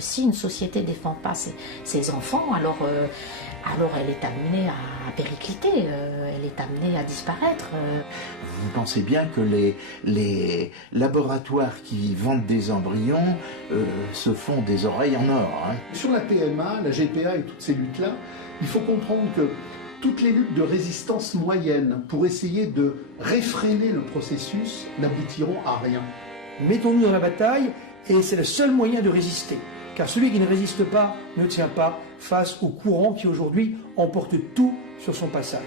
Si une société ne défend pas ses enfants, alors elle est amenée à péricliter, elle est amenée à disparaître. Vous pensez bien que les laboratoires qui vendent des embryons se font des oreilles en or. Hein. Sur la PMA, la GPA et toutes ces luttes-là, il faut comprendre que toutes les luttes de résistance moyenne pour essayer de réfréner le processus n'aboutiront à rien. Mettons-nous dans la bataille et c'est le seul moyen de résister. Car celui qui ne résiste pas ne tient pas face au courant qui aujourd'hui emporte tout sur son passage.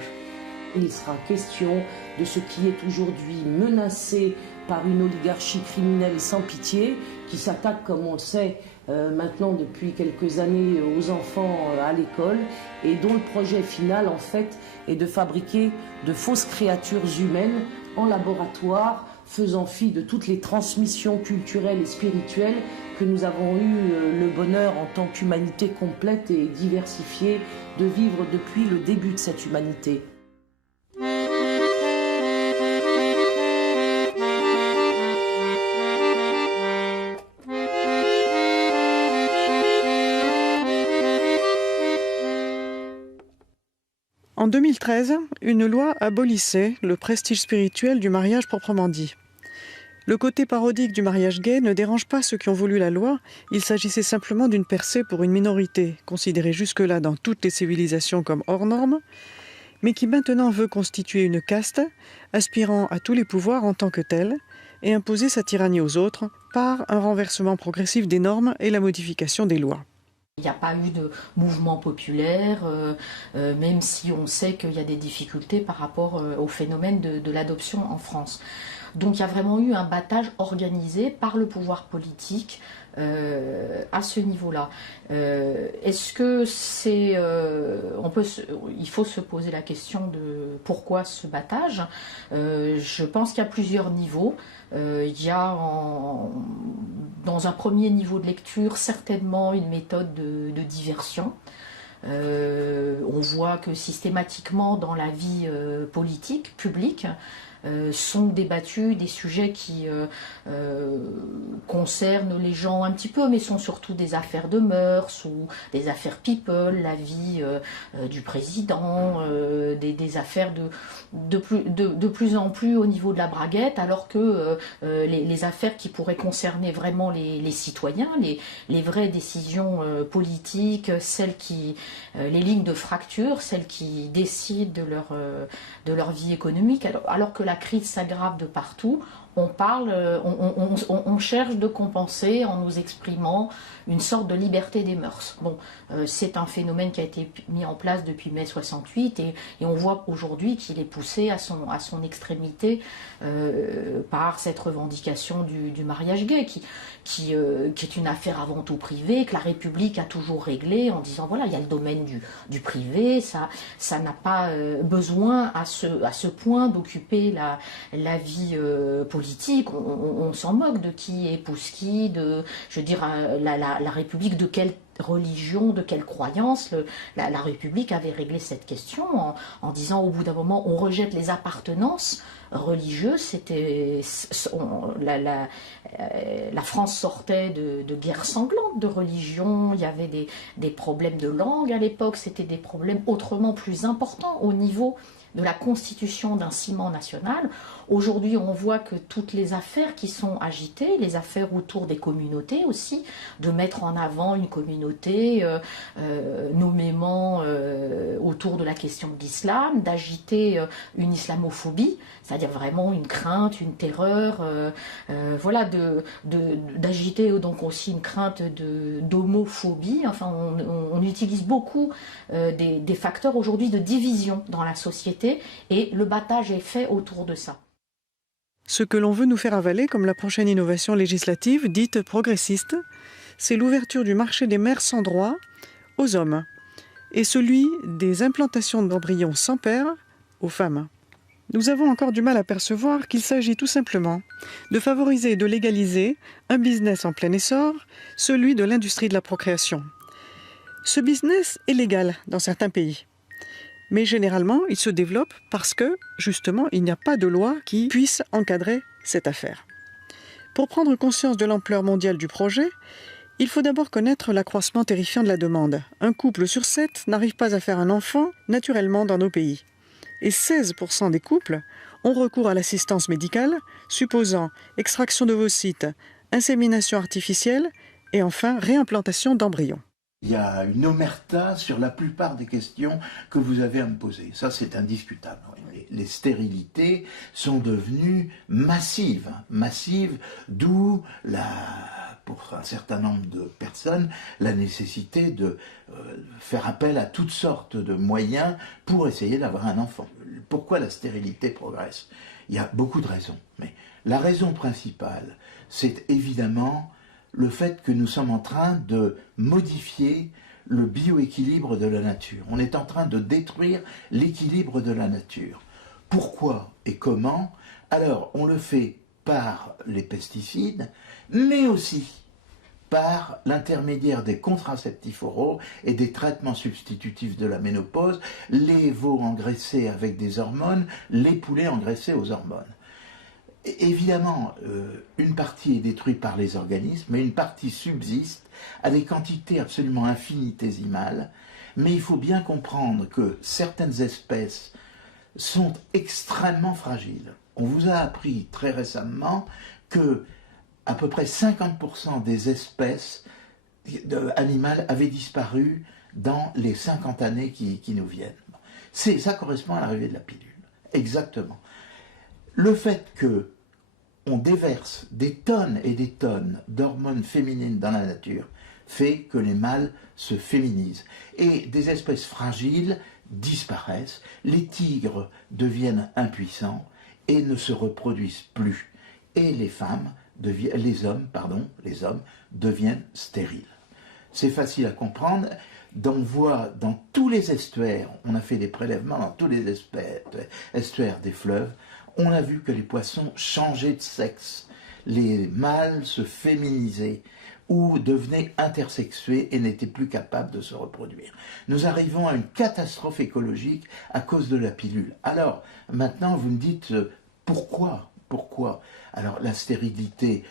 Il sera question de ce qui est aujourd'hui menacé par une oligarchie criminelle sans pitié qui s'attaque, comme on le sait maintenant depuis quelques années, aux enfants à l'école et dont le projet final en fait est de fabriquer de fausses créatures humaines en laboratoire, faisant fi de toutes les transmissions culturelles et spirituelles que nous avons eu le bonheur en tant qu'humanité complète et diversifiée de vivre depuis le début de cette humanité. En 2013, une loi abolissait le prestige spirituel du mariage proprement dit. Le côté parodique du mariage gay ne dérange pas ceux qui ont voulu la loi, il s'agissait simplement d'une percée pour une minorité, considérée jusque-là dans toutes les civilisations comme hors norme, mais qui maintenant veut constituer une caste, aspirant à tous les pouvoirs en tant que telle, et imposer sa tyrannie aux autres par un renversement progressif des normes et la modification des lois. Il n'y a pas eu de mouvement populaire, même si on sait qu'il y a des difficultés par rapport au phénomène de l'adoption en France. Donc il y a vraiment eu un battage organisé par le pouvoir politique à ce niveau-là. Est-ce que c'est... il faut se poser la question de pourquoi ce battage. Je pense qu'il y a plusieurs niveaux. Il y a dans un premier niveau de lecture certainement une méthode de diversion. On voit que systématiquement dans la vie politique, publique, sont débattus des sujets qui concernent les gens un petit peu, mais sont surtout des affaires de mœurs ou des affaires people, la vie du président, des affaires de plus en plus au niveau de la braguette, alors que les affaires qui pourraient concerner vraiment les citoyens, les vraies décisions politiques, les lignes de fracture, celles qui décident de leur vie économique, alors que la crise s'aggrave de partout, on cherche de compenser en nous exprimant une sorte de liberté des mœurs. Bon, c'est un phénomène qui a été mis en place depuis mai 68 et on voit aujourd'hui qu'il est poussé à son extrémité par cette revendication du mariage gay qui est une affaire avant tout privée, que la République a toujours réglée en disant voilà, il y a le domaine du privé, ça n'a pas besoin à ce point d'occuper la vie politique. On s'en moque de qui épouse qui, je veux dire, la République, de quelle religion, de quelle croyance. La République avait réglé cette question en disant au bout d'un moment on rejette les appartenances religieuses. La France sortait de guerres sanglantes de religion, il y avait des problèmes de langue à l'époque, c'était des problèmes autrement plus importants au niveau de la constitution d'un ciment national. Aujourd'hui, on voit que toutes les affaires qui sont agitées, les affaires autour des communautés aussi, de mettre en avant une communauté nommément autour de la question de l'islam, d'agiter une islamophobie, c'est-à-dire vraiment une crainte, une terreur, voilà, d'agiter donc aussi une crainte d'homophobie. Enfin, on utilise beaucoup des facteurs aujourd'hui de division dans la société et le battage est fait autour de ça. Ce que l'on veut nous faire avaler comme la prochaine innovation législative dite progressiste, c'est l'ouverture du marché des mères sans droit aux hommes et celui des implantations d'embryons sans père aux femmes. Nous avons encore du mal à percevoir qu'il s'agit tout simplement de favoriser et de légaliser un business en plein essor, celui de l'industrie de la procréation. Ce business est légal dans certains pays. Mais généralement, il se développe parce que, justement, il n'y a pas de loi qui puisse encadrer cette affaire. Pour prendre conscience de l'ampleur mondiale du projet, Il faut d'abord connaître l'accroissement terrifiant de la demande. Un couple sur 7 n'arrive pas à faire un enfant naturellement dans nos pays. Et 16% des couples ont recours à l'assistance médicale, supposant extraction d'ovocytes, insémination artificielle et enfin réimplantation d'embryons. Il y a une omerta sur la plupart des questions que vous avez à me poser. Ça, c'est indiscutable. Les stérilités sont devenues massives, d'où pour un certain nombre de personnes, la nécessité de faire appel à toutes sortes de moyens pour essayer d'avoir un enfant. Pourquoi la stérilité progresse? Il y a beaucoup de raisons, mais la raison principale, c'est évidemment le fait que nous sommes en train de modifier le bioéquilibre de la nature. On est en train de détruire l'équilibre de la nature. Pourquoi et comment? Alors, on le fait par les pesticides, mais aussi par l'intermédiaire des contraceptifs oraux et des traitements substitutifs de la ménopause, les veaux engraissés avec des hormones, les poulets engraissés aux hormones. Évidemment, une partie est détruite par les organismes, mais une partie subsiste à des quantités absolument infinitésimales. Mais il faut bien comprendre que certaines espèces sont extrêmement fragiles. On vous a appris très récemment que à peu près 50% des espèces animales avaient disparu dans les 50 années qui nous viennent. Ça correspond à l'arrivée de la pilule. Exactement. Le fait que on déverse des tonnes et des tonnes d'hormones féminines dans la nature fait que les mâles se féminisent. Et des espèces fragiles disparaissent, les tigres deviennent impuissants et ne se reproduisent plus. Et les hommes deviennent stériles. C'est facile à comprendre. On voit dans tous les estuaires, on a fait des prélèvements dans tous les estuaires des fleuves, on a vu que les poissons changeaient de sexe. Les mâles se féminisaient ou devenaient intersexués et n'étaient plus capables de se reproduire. Nous arrivons à une catastrophe écologique à cause de la pilule. Alors, maintenant, vous me dites, pourquoi ? Alors, la stérilité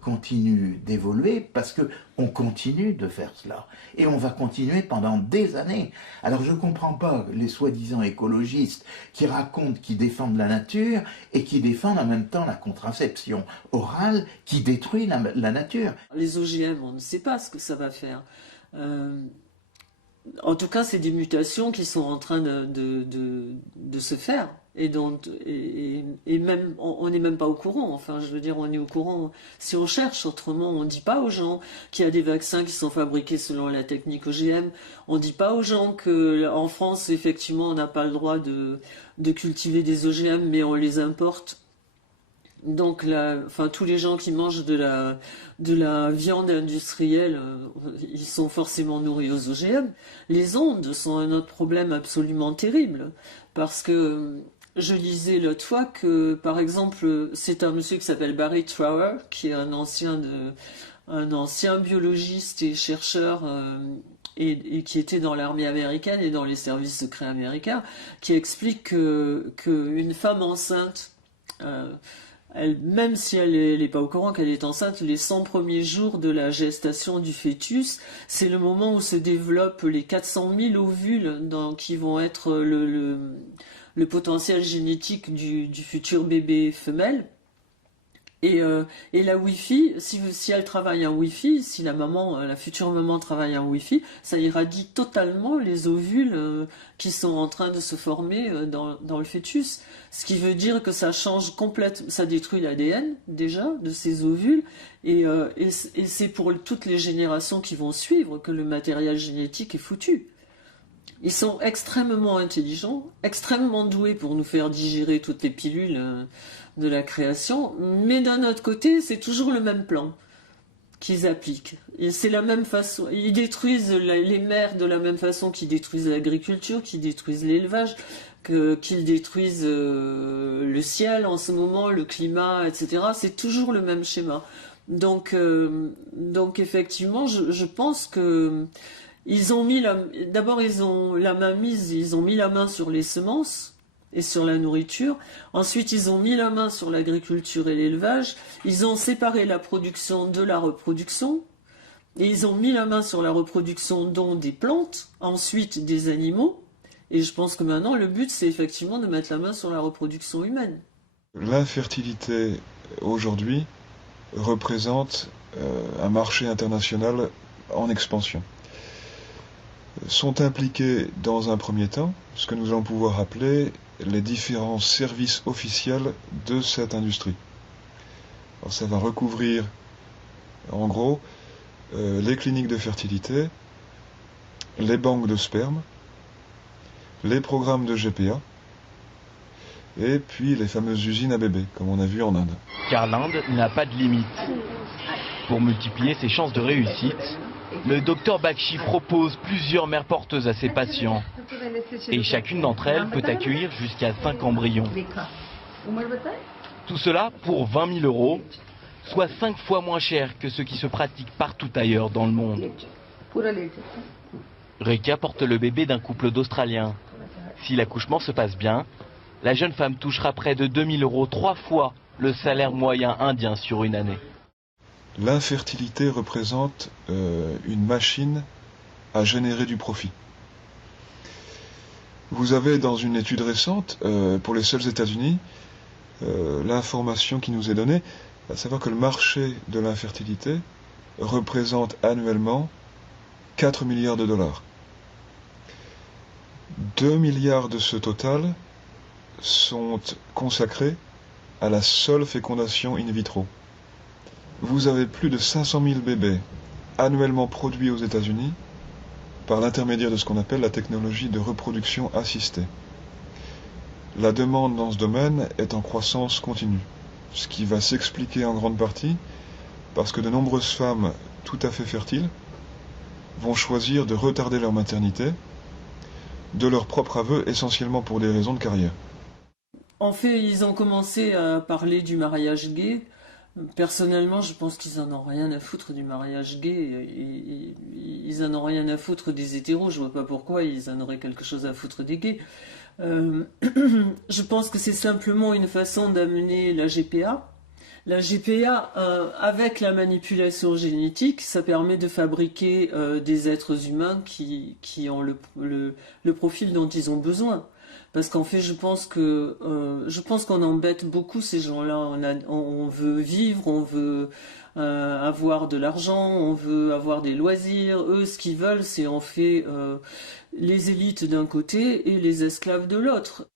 continue d'évoluer parce qu'on continue de faire cela. Et on va continuer pendant des années. Alors, je ne comprends pas les soi-disant écologistes qui racontent qu'ils défendent la nature et qui défendent en même temps la contraception orale qui détruit la nature. Les OGM, on ne sait pas ce que ça va faire. En tout cas, c'est des mutations qui sont en train de se faire. Et même, on n'est même pas au courant. Enfin, je veux dire, on est au courant si on cherche. Autrement, on ne dit pas aux gens qu'il y a des vaccins qui sont fabriqués selon la technique OGM. On ne dit pas aux gens qu'en France, effectivement, on n'a pas le droit de cultiver des OGM, mais on les importe. Donc, tous les gens qui mangent de la viande industrielle, ils sont forcément nourris aux OGM. Les ondes sont un autre problème absolument terrible. Parce que je lisais l'autre fois que, par exemple, c'est un monsieur qui s'appelle Barry Trower, qui est un ancien biologiste et chercheur et qui était dans l'armée américaine et dans les services secrets américains, qui explique qu'une femme enceinte, même si elle n'est pas au courant qu'elle est enceinte, les 100 premiers jours de la gestation du fœtus, c'est le moment où se développent les 400 000 ovules qui vont être le potentiel génétique du futur bébé femelle. Et la Wi-Fi, si elle travaille en Wi-Fi, si la future maman travaille en Wi-Fi, ça irradie totalement les ovules qui sont en train de se former dans le fœtus. Ce qui veut dire que ça change complètement, ça détruit l'ADN déjà de ces ovules, et c'est pour toutes les générations qui vont suivre que le matériel génétique est foutu. Ils sont extrêmement intelligents, extrêmement doués pour nous faire digérer toutes les pilules de la création, mais d'un autre côté, c'est toujours le même plan qu'ils appliquent. Et c'est la même façon. Ils détruisent les mers de la même façon qu'ils détruisent l'agriculture, qu'ils détruisent l'élevage, qu'ils détruisent le ciel en ce moment, le climat, etc. C'est toujours le même schéma. Donc effectivement, je pense que ils ont mis d'abord ils ont mis la main sur les semences et sur la nourriture. Ensuite, ils ont mis la main sur l'agriculture et l'élevage. Ils ont séparé la production de la reproduction. Et ils ont mis la main sur la reproduction donc des plantes, ensuite des animaux. Et je pense que maintenant, le but, c'est effectivement de mettre la main sur la reproduction humaine. L'infertilité, aujourd'hui, représente un marché international en expansion. Sont impliqués dans un premier temps ce que nous allons pouvoir appeler les différents services officiels de cette industrie. Alors ça va recouvrir, en gros, les cliniques de fertilité, les banques de sperme, les programmes de GPA, et puis les fameuses usines à bébés, comme on a vu en Inde. Car l'Inde n'a pas de limite. Pour multiplier ses chances de réussite, le docteur Bakshi propose plusieurs mères porteuses à ses patients. Et chacune d'entre elles peut accueillir jusqu'à 5 embryons. Tout cela pour 20 000 €, soit 5 fois moins cher que ce qui se pratique partout ailleurs dans le monde. Reka porte le bébé d'un couple d'Australiens. Si l'accouchement se passe bien, la jeune femme touchera près de 2 000 €, 3 fois le salaire moyen indien sur une année. L'infertilité représente une machine à générer du profit. Vous avez dans une étude récente, pour les seuls États-Unis, l'information qui nous est donnée, à savoir que le marché de l'infertilité représente annuellement 4 milliards de dollars. 2 milliards de ce total sont consacrés à la seule fécondation in vitro. Vous avez plus de 500 000 bébés annuellement produits aux États-Unis par l'intermédiaire de ce qu'on appelle la technologie de reproduction assistée. La demande dans ce domaine est en croissance continue, ce qui va s'expliquer en grande partie parce que de nombreuses femmes tout à fait fertiles vont choisir de retarder leur maternité de leur propre aveu, essentiellement pour des raisons de carrière. En fait, ils ont commencé à parler du mariage gay. Personnellement, je pense qu'ils en ont rien à foutre du mariage gay. Ils en ont rien à foutre des hétéros. Je vois pas pourquoi ils en auraient quelque chose à foutre des gays. Je pense que c'est simplement une façon d'amener la GPA. La GPA, avec la manipulation génétique, ça permet de fabriquer des êtres humains qui ont le profil dont ils ont besoin. Parce qu'en fait, je pense qu'on embête beaucoup ces gens-là. On veut vivre, on veut avoir de l'argent, on veut avoir des loisirs. Eux, ce qu'ils veulent, c'est en fait les élites d'un côté et les esclaves de l'autre.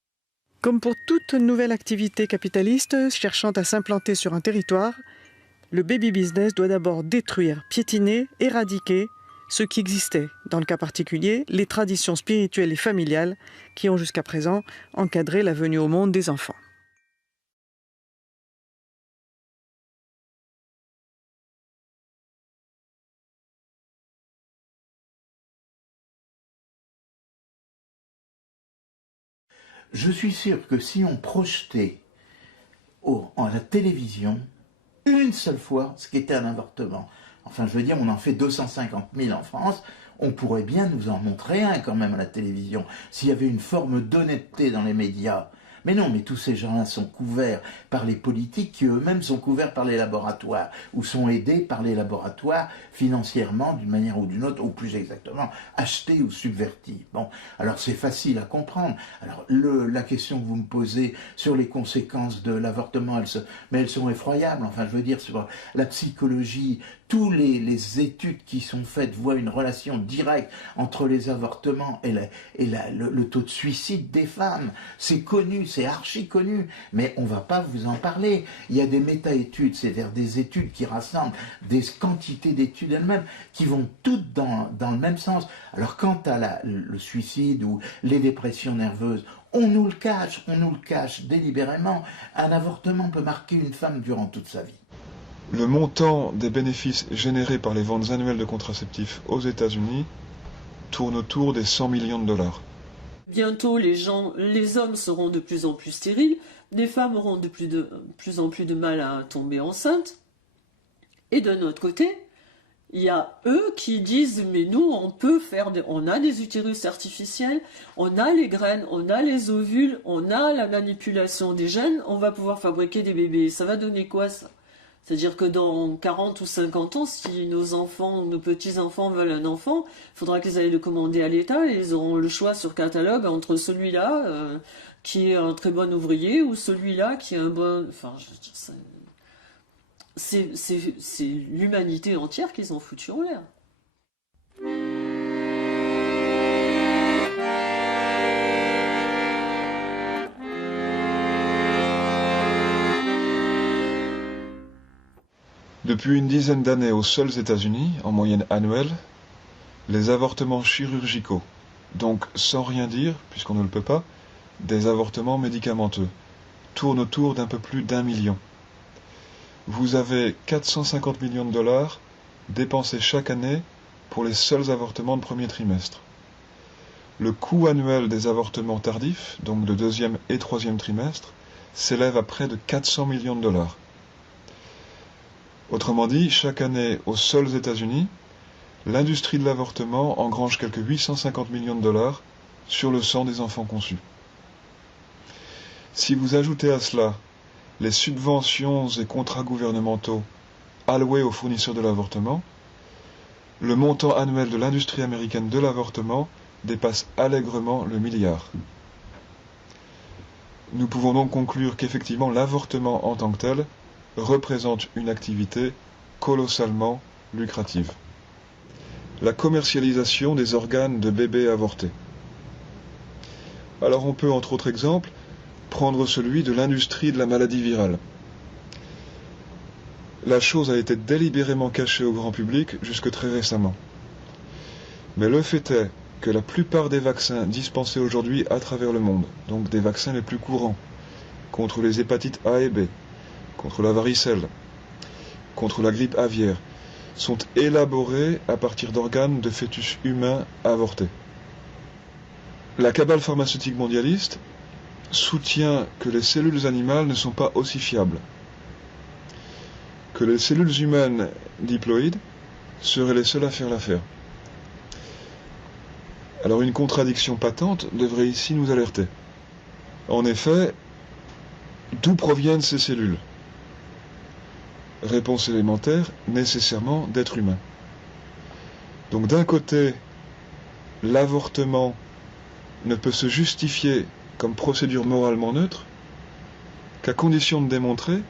Comme pour toute nouvelle activité capitaliste cherchant à s'implanter sur un territoire, le baby business doit d'abord détruire, piétiner, éradiquer ce qui existait, dans le cas particulier, les traditions spirituelles et familiales qui ont jusqu'à présent encadré la venue au monde des enfants. Je suis sûr que si on projetait à la télévision une seule fois ce qu'était un avortement, enfin je veux dire on en fait 250 000 en France, on pourrait bien nous en montrer un quand même à la télévision, s'il y avait une forme d'honnêteté dans les médias. Mais non, mais tous ces gens-là sont couverts par les politiques qui eux-mêmes sont couverts par les laboratoires ou sont aidés par les laboratoires financièrement d'une manière ou d'une autre, ou plus exactement achetés ou subvertis. Bon, alors c'est facile à comprendre. Alors la question que vous me posez sur les conséquences de l'avortement, elles sont effroyables. Enfin, je veux dire, sur la psychologie, tous les études qui sont faites voient une relation directe entre les avortements et le taux de suicide des femmes. C'est connu, c'est archi connu, mais on ne va pas vous en parler. Il y a des méta-études, c'est-à-dire des études qui rassemblent des quantités d'études elles-mêmes qui vont toutes dans le même sens. Alors quant à le suicide ou les dépressions nerveuses, on nous le cache délibérément. Un avortement peut marquer une femme durant toute sa vie. Le montant des bénéfices générés par les ventes annuelles de contraceptifs aux États-Unis tourne autour des 100 millions de dollars. Bientôt, les hommes seront de plus en plus stériles, les femmes auront de plus en plus de mal à tomber enceintes. Et d'un autre côté, il y a eux qui disent « mais nous, on a des utérus artificiels, on a les graines, on a les ovules, on a la manipulation des gènes, on va pouvoir fabriquer des bébés. Ça va donner quoi ça ?» C'est-à-dire que dans 40 ou 50 ans, si nos enfants, nos petits-enfants veulent un enfant, il faudra qu'ils aillent le commander à l'État et ils auront le choix sur catalogue entre celui-là qui est un très bon ouvrier ou celui-là qui est un bon... Enfin, je veux dire, c'est l'humanité entière qu'ils ont foutu en l'air. Depuis une dizaine d'années aux seuls États-Unis, en moyenne annuelle, les avortements chirurgicaux, donc sans rien dire, puisqu'on ne le peut pas, des avortements médicamenteux, tournent autour d'un peu plus d'1 million. Vous avez 450 millions de dollars dépensés chaque année pour les seuls avortements de premier trimestre. Le coût annuel des avortements tardifs, donc de deuxième et troisième trimestre, s'élève à près de 400 millions de dollars. Autrement dit, chaque année aux seuls États-Unis, l'industrie de l'avortement engrange quelques 850 millions de dollars sur le sang des enfants conçus. Si vous ajoutez à cela les subventions et contrats gouvernementaux alloués aux fournisseurs de l'avortement, le montant annuel de l'industrie américaine de l'avortement dépasse allègrement le milliard. Nous pouvons donc conclure qu'effectivement l'avortement en tant que tel représente une activité colossalement lucrative. La commercialisation des organes de bébés avortés. Alors on peut, entre autres exemples, prendre celui de l'industrie de la maladie virale. La chose a été délibérément cachée au grand public jusque très récemment. Mais le fait est que la plupart des vaccins dispensés aujourd'hui à travers le monde, donc des vaccins les plus courants, contre les hépatites A et B, contre la varicelle, contre la grippe aviaire, sont élaborés à partir d'organes de fœtus humains avortés. La cabale pharmaceutique mondialiste soutient que les cellules animales ne sont pas aussi fiables, que les cellules humaines diploïdes seraient les seules à faire l'affaire. Alors une contradiction patente devrait ici nous alerter. En effet, d'où proviennent ces cellules ? Réponse élémentaire, nécessairement d'êtres humains. Donc d'un côté, l'avortement ne peut se justifier comme procédure moralement neutre qu'à condition de démontrer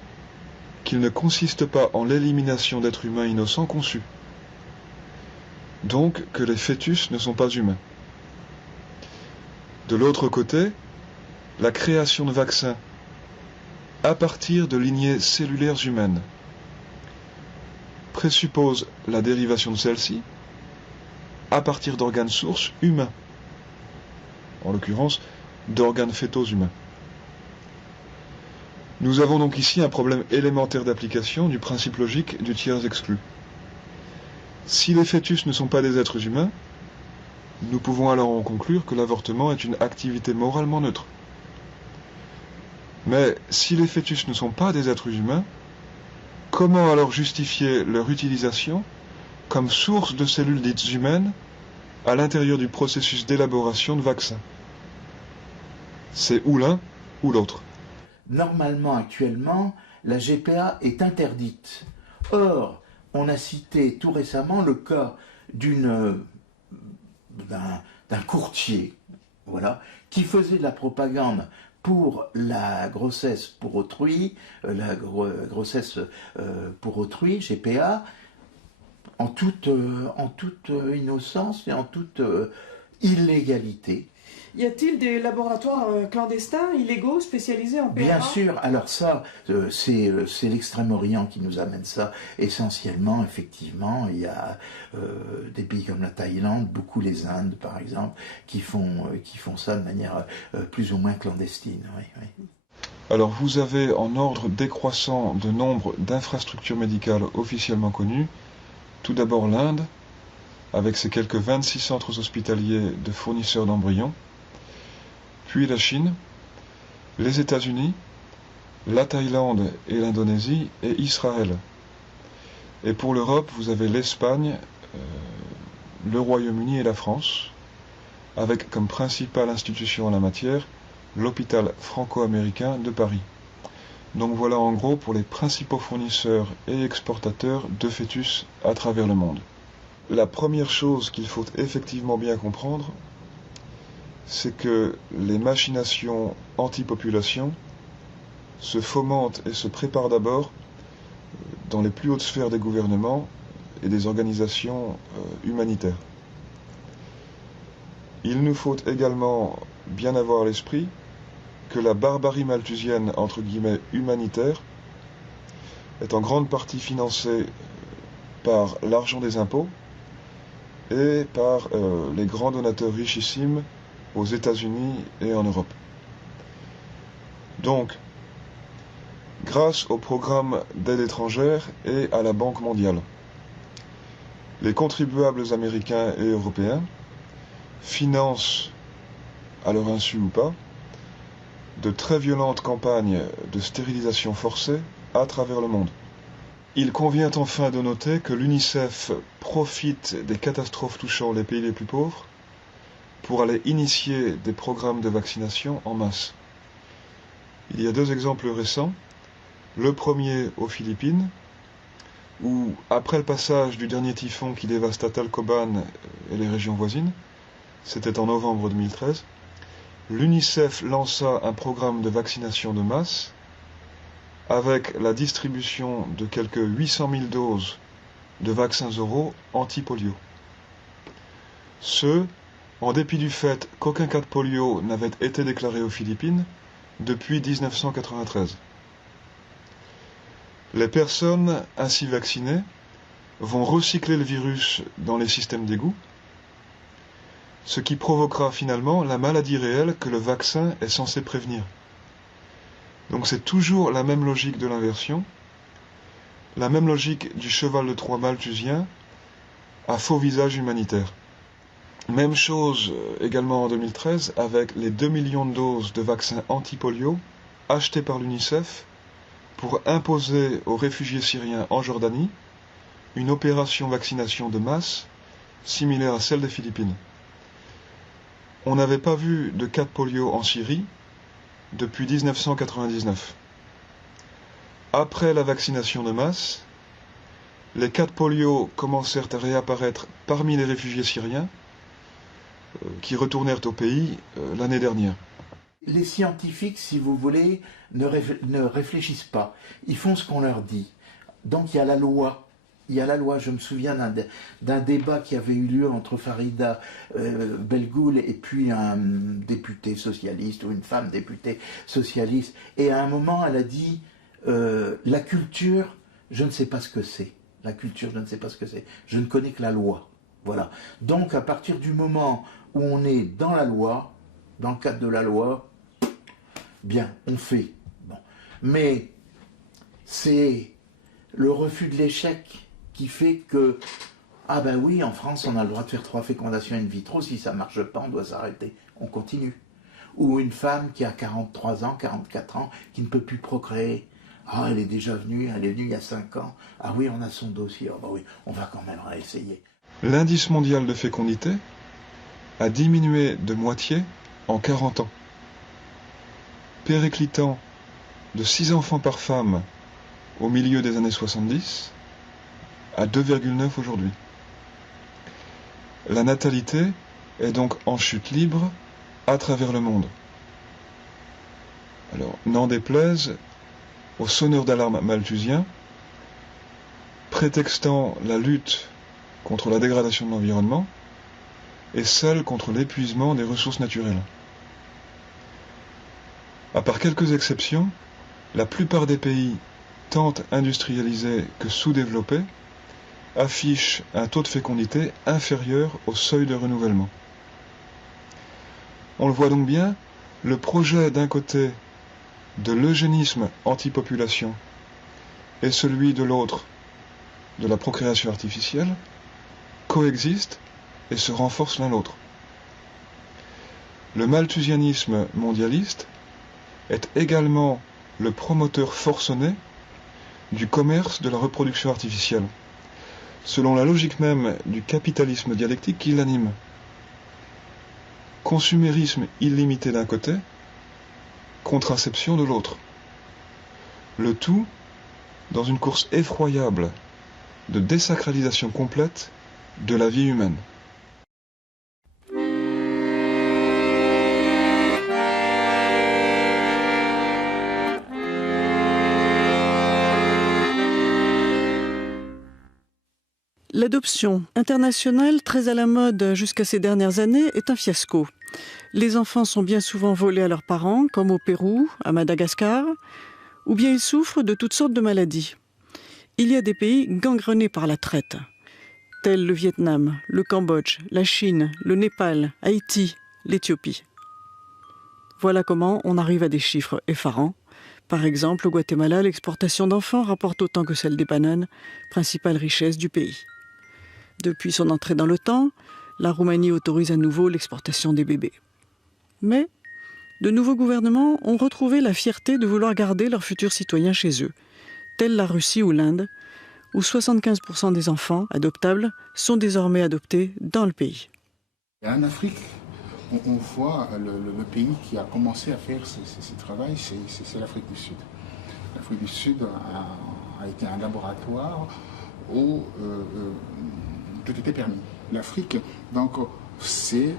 qu'il ne consiste pas en l'élimination d'êtres humains innocents conçus. Donc que les fœtus ne sont pas humains. De l'autre côté, la création de vaccins à partir de lignées cellulaires humaines présuppose la dérivation de celles-ci à partir d'organes sources humains, en l'occurrence d'organes fœtaux humains. Nous avons donc ici un problème élémentaire d'application du principe logique du tiers exclu. Si les fœtus ne sont pas des êtres humains, nous pouvons alors en conclure que l'avortement est une activité moralement neutre. Mais si les fœtus ne sont pas des êtres humains, comment alors justifier leur utilisation comme source de cellules dites humaines à l'intérieur du processus d'élaboration de vaccins? C'est ou l'un ou l'autre. Normalement, actuellement, la GPA est interdite. Or, on a cité tout récemment le cas d'un courtier, voilà, qui faisait de la propagande pour la grossesse pour autrui, GPA, en toute innocence et en toute illégalité. Y a-t-il des laboratoires clandestins, illégaux, spécialisés en PRA? Bien sûr, alors ça, c'est l'Extrême-Orient qui nous amène ça. Essentiellement, effectivement, il y a des pays comme la Thaïlande, beaucoup les Indes par exemple, qui font ça de manière plus ou moins clandestine. Oui, oui. Alors vous avez en ordre décroissant de nombre d'infrastructures médicales officiellement connues, tout d'abord l'Inde, avec ses quelques 26 centres hospitaliers de fournisseurs d'embryons, puis la Chine, les États-Unis, la Thaïlande et l'Indonésie et Israël. Et pour l'Europe, vous avez l'Espagne, le Royaume-Uni et la France, avec comme principale institution en la matière l'hôpital franco-américain de Paris. Donc voilà en gros pour les principaux fournisseurs et exportateurs de fœtus à travers le monde. La première chose qu'il faut effectivement bien comprendre, c'est que les machinations anti-population se fomentent et se préparent d'abord dans les plus hautes sphères des gouvernements et des organisations humanitaires. Il nous faut également bien avoir à l'esprit que la barbarie malthusienne, entre guillemets, humanitaire, est en grande partie financée par l'argent des impôts et par les grands donateurs richissimes aux États-Unis et en Europe. Donc, grâce au programme d'aide étrangère et à la Banque mondiale, les contribuables américains et européens financent, à leur insu ou pas, de très violentes campagnes de stérilisation forcée à travers le monde. Il convient enfin de noter que l'UNICEF profite des catastrophes touchant les pays les plus pauvres pour aller initier des programmes de vaccination en masse. Il y a 2 exemples récents. Le premier aux Philippines, où après le passage du dernier typhon qui dévasta Tacloban et les régions voisines, c'était en novembre 2013, l'UNICEF lança un programme de vaccination de masse avec la distribution de quelques 800 000 doses de vaccins oraux anti-polio. Ce, en dépit du fait qu'aucun cas de polio n'avait été déclaré aux Philippines depuis 1993. Les personnes ainsi vaccinées vont recycler le virus dans les systèmes d'égout, ce qui provoquera finalement la maladie réelle que le vaccin est censé prévenir. Donc c'est toujours la même logique de l'inversion, la même logique du cheval de Troie malthusien à faux visage humanitaire. Même chose également en 2013 avec les 2 millions de doses de vaccins anti-polio achetés par l'UNICEF pour imposer aux réfugiés syriens en Jordanie une opération vaccination de masse similaire à celle des Philippines. On n'avait pas vu de cas de polio en Syrie depuis 1999. Après la vaccination de masse, les cas de polio commencèrent à réapparaître parmi les réfugiés syriens qui retournèrent au pays l'année dernière. Les scientifiques, si vous voulez, ne réfléchissent pas. Ils font ce qu'on leur dit. Donc il y a la loi. Il y a la loi. Je me souviens d'un débat qui avait eu lieu entre Farida Belgoul et puis un député socialiste ou une femme députée socialiste. Et à un moment, elle a dit la culture, je ne sais pas ce que c'est. La culture, je ne sais pas ce que c'est. Je ne connais que la loi. Voilà. Donc à partir du moment où on est dans la loi, dans le cadre de la loi, bien, on fait. Bon. Mais c'est le refus de l'échec qui fait que, ah ben oui, en France, on a le droit de faire 3 fécondations in vitro, si ça ne marche pas, on doit s'arrêter. On continue. Ou une femme qui a 43 ans, 44 ans, qui ne peut plus procréer. Ah, elle est déjà venue, elle est venue il y a 5 ans. Ah oui, on a son dossier. Ah ben oui, on va quand même essayer. L'indice mondial de fécondité a diminué de moitié en 40 ans, périclitant de 6 enfants par femme au milieu des années 70 à 2,9 aujourd'hui. La natalité est donc en chute libre à travers le monde. Alors, n'en déplaise aux sonneurs d'alarme malthusiens, prétextant la lutte contre la dégradation de l'environnement et celle contre l'épuisement des ressources naturelles. À part quelques exceptions, la plupart des pays, tant industrialisés que sous-développés, affichent un taux de fécondité inférieur au seuil de renouvellement. On le voit donc bien, le projet d'un côté de l'eugénisme anti-population et celui de l'autre de la procréation artificielle coexistent et se renforcent l'un l'autre. Le malthusianisme mondialiste est également le promoteur forcené du commerce de la reproduction artificielle, selon la logique même du capitalisme dialectique qui l'anime. Consumérisme illimité d'un côté, contraception de l'autre. Le tout dans une course effroyable de désacralisation complète de la vie humaine. L'adoption internationale, très à la mode jusqu'à ces dernières années, est un fiasco. Les enfants sont bien souvent volés à leurs parents, comme au Pérou, à Madagascar, ou bien ils souffrent de toutes sortes de maladies. Il y a des pays gangrenés par la traite, tels le Vietnam, le Cambodge, la Chine, le Népal, Haïti, l'Éthiopie. Voilà comment on arrive à des chiffres effarants. Par exemple, au Guatemala, l'exportation d'enfants rapporte autant que celle des bananes, principale richesse du pays. Depuis son entrée dans l'OTAN, la Roumanie autorise à nouveau l'exportation des bébés. Mais de nouveaux gouvernements ont retrouvé la fierté de vouloir garder leurs futurs citoyens chez eux, telle la Russie ou l'Inde, où 75% des enfants adoptables sont désormais adoptés dans le pays. En Afrique, on voit le pays qui a commencé à faire ce travail, c'est l'Afrique du Sud. L'Afrique du Sud a été un laboratoire où tout était permis. L'Afrique, donc, c'est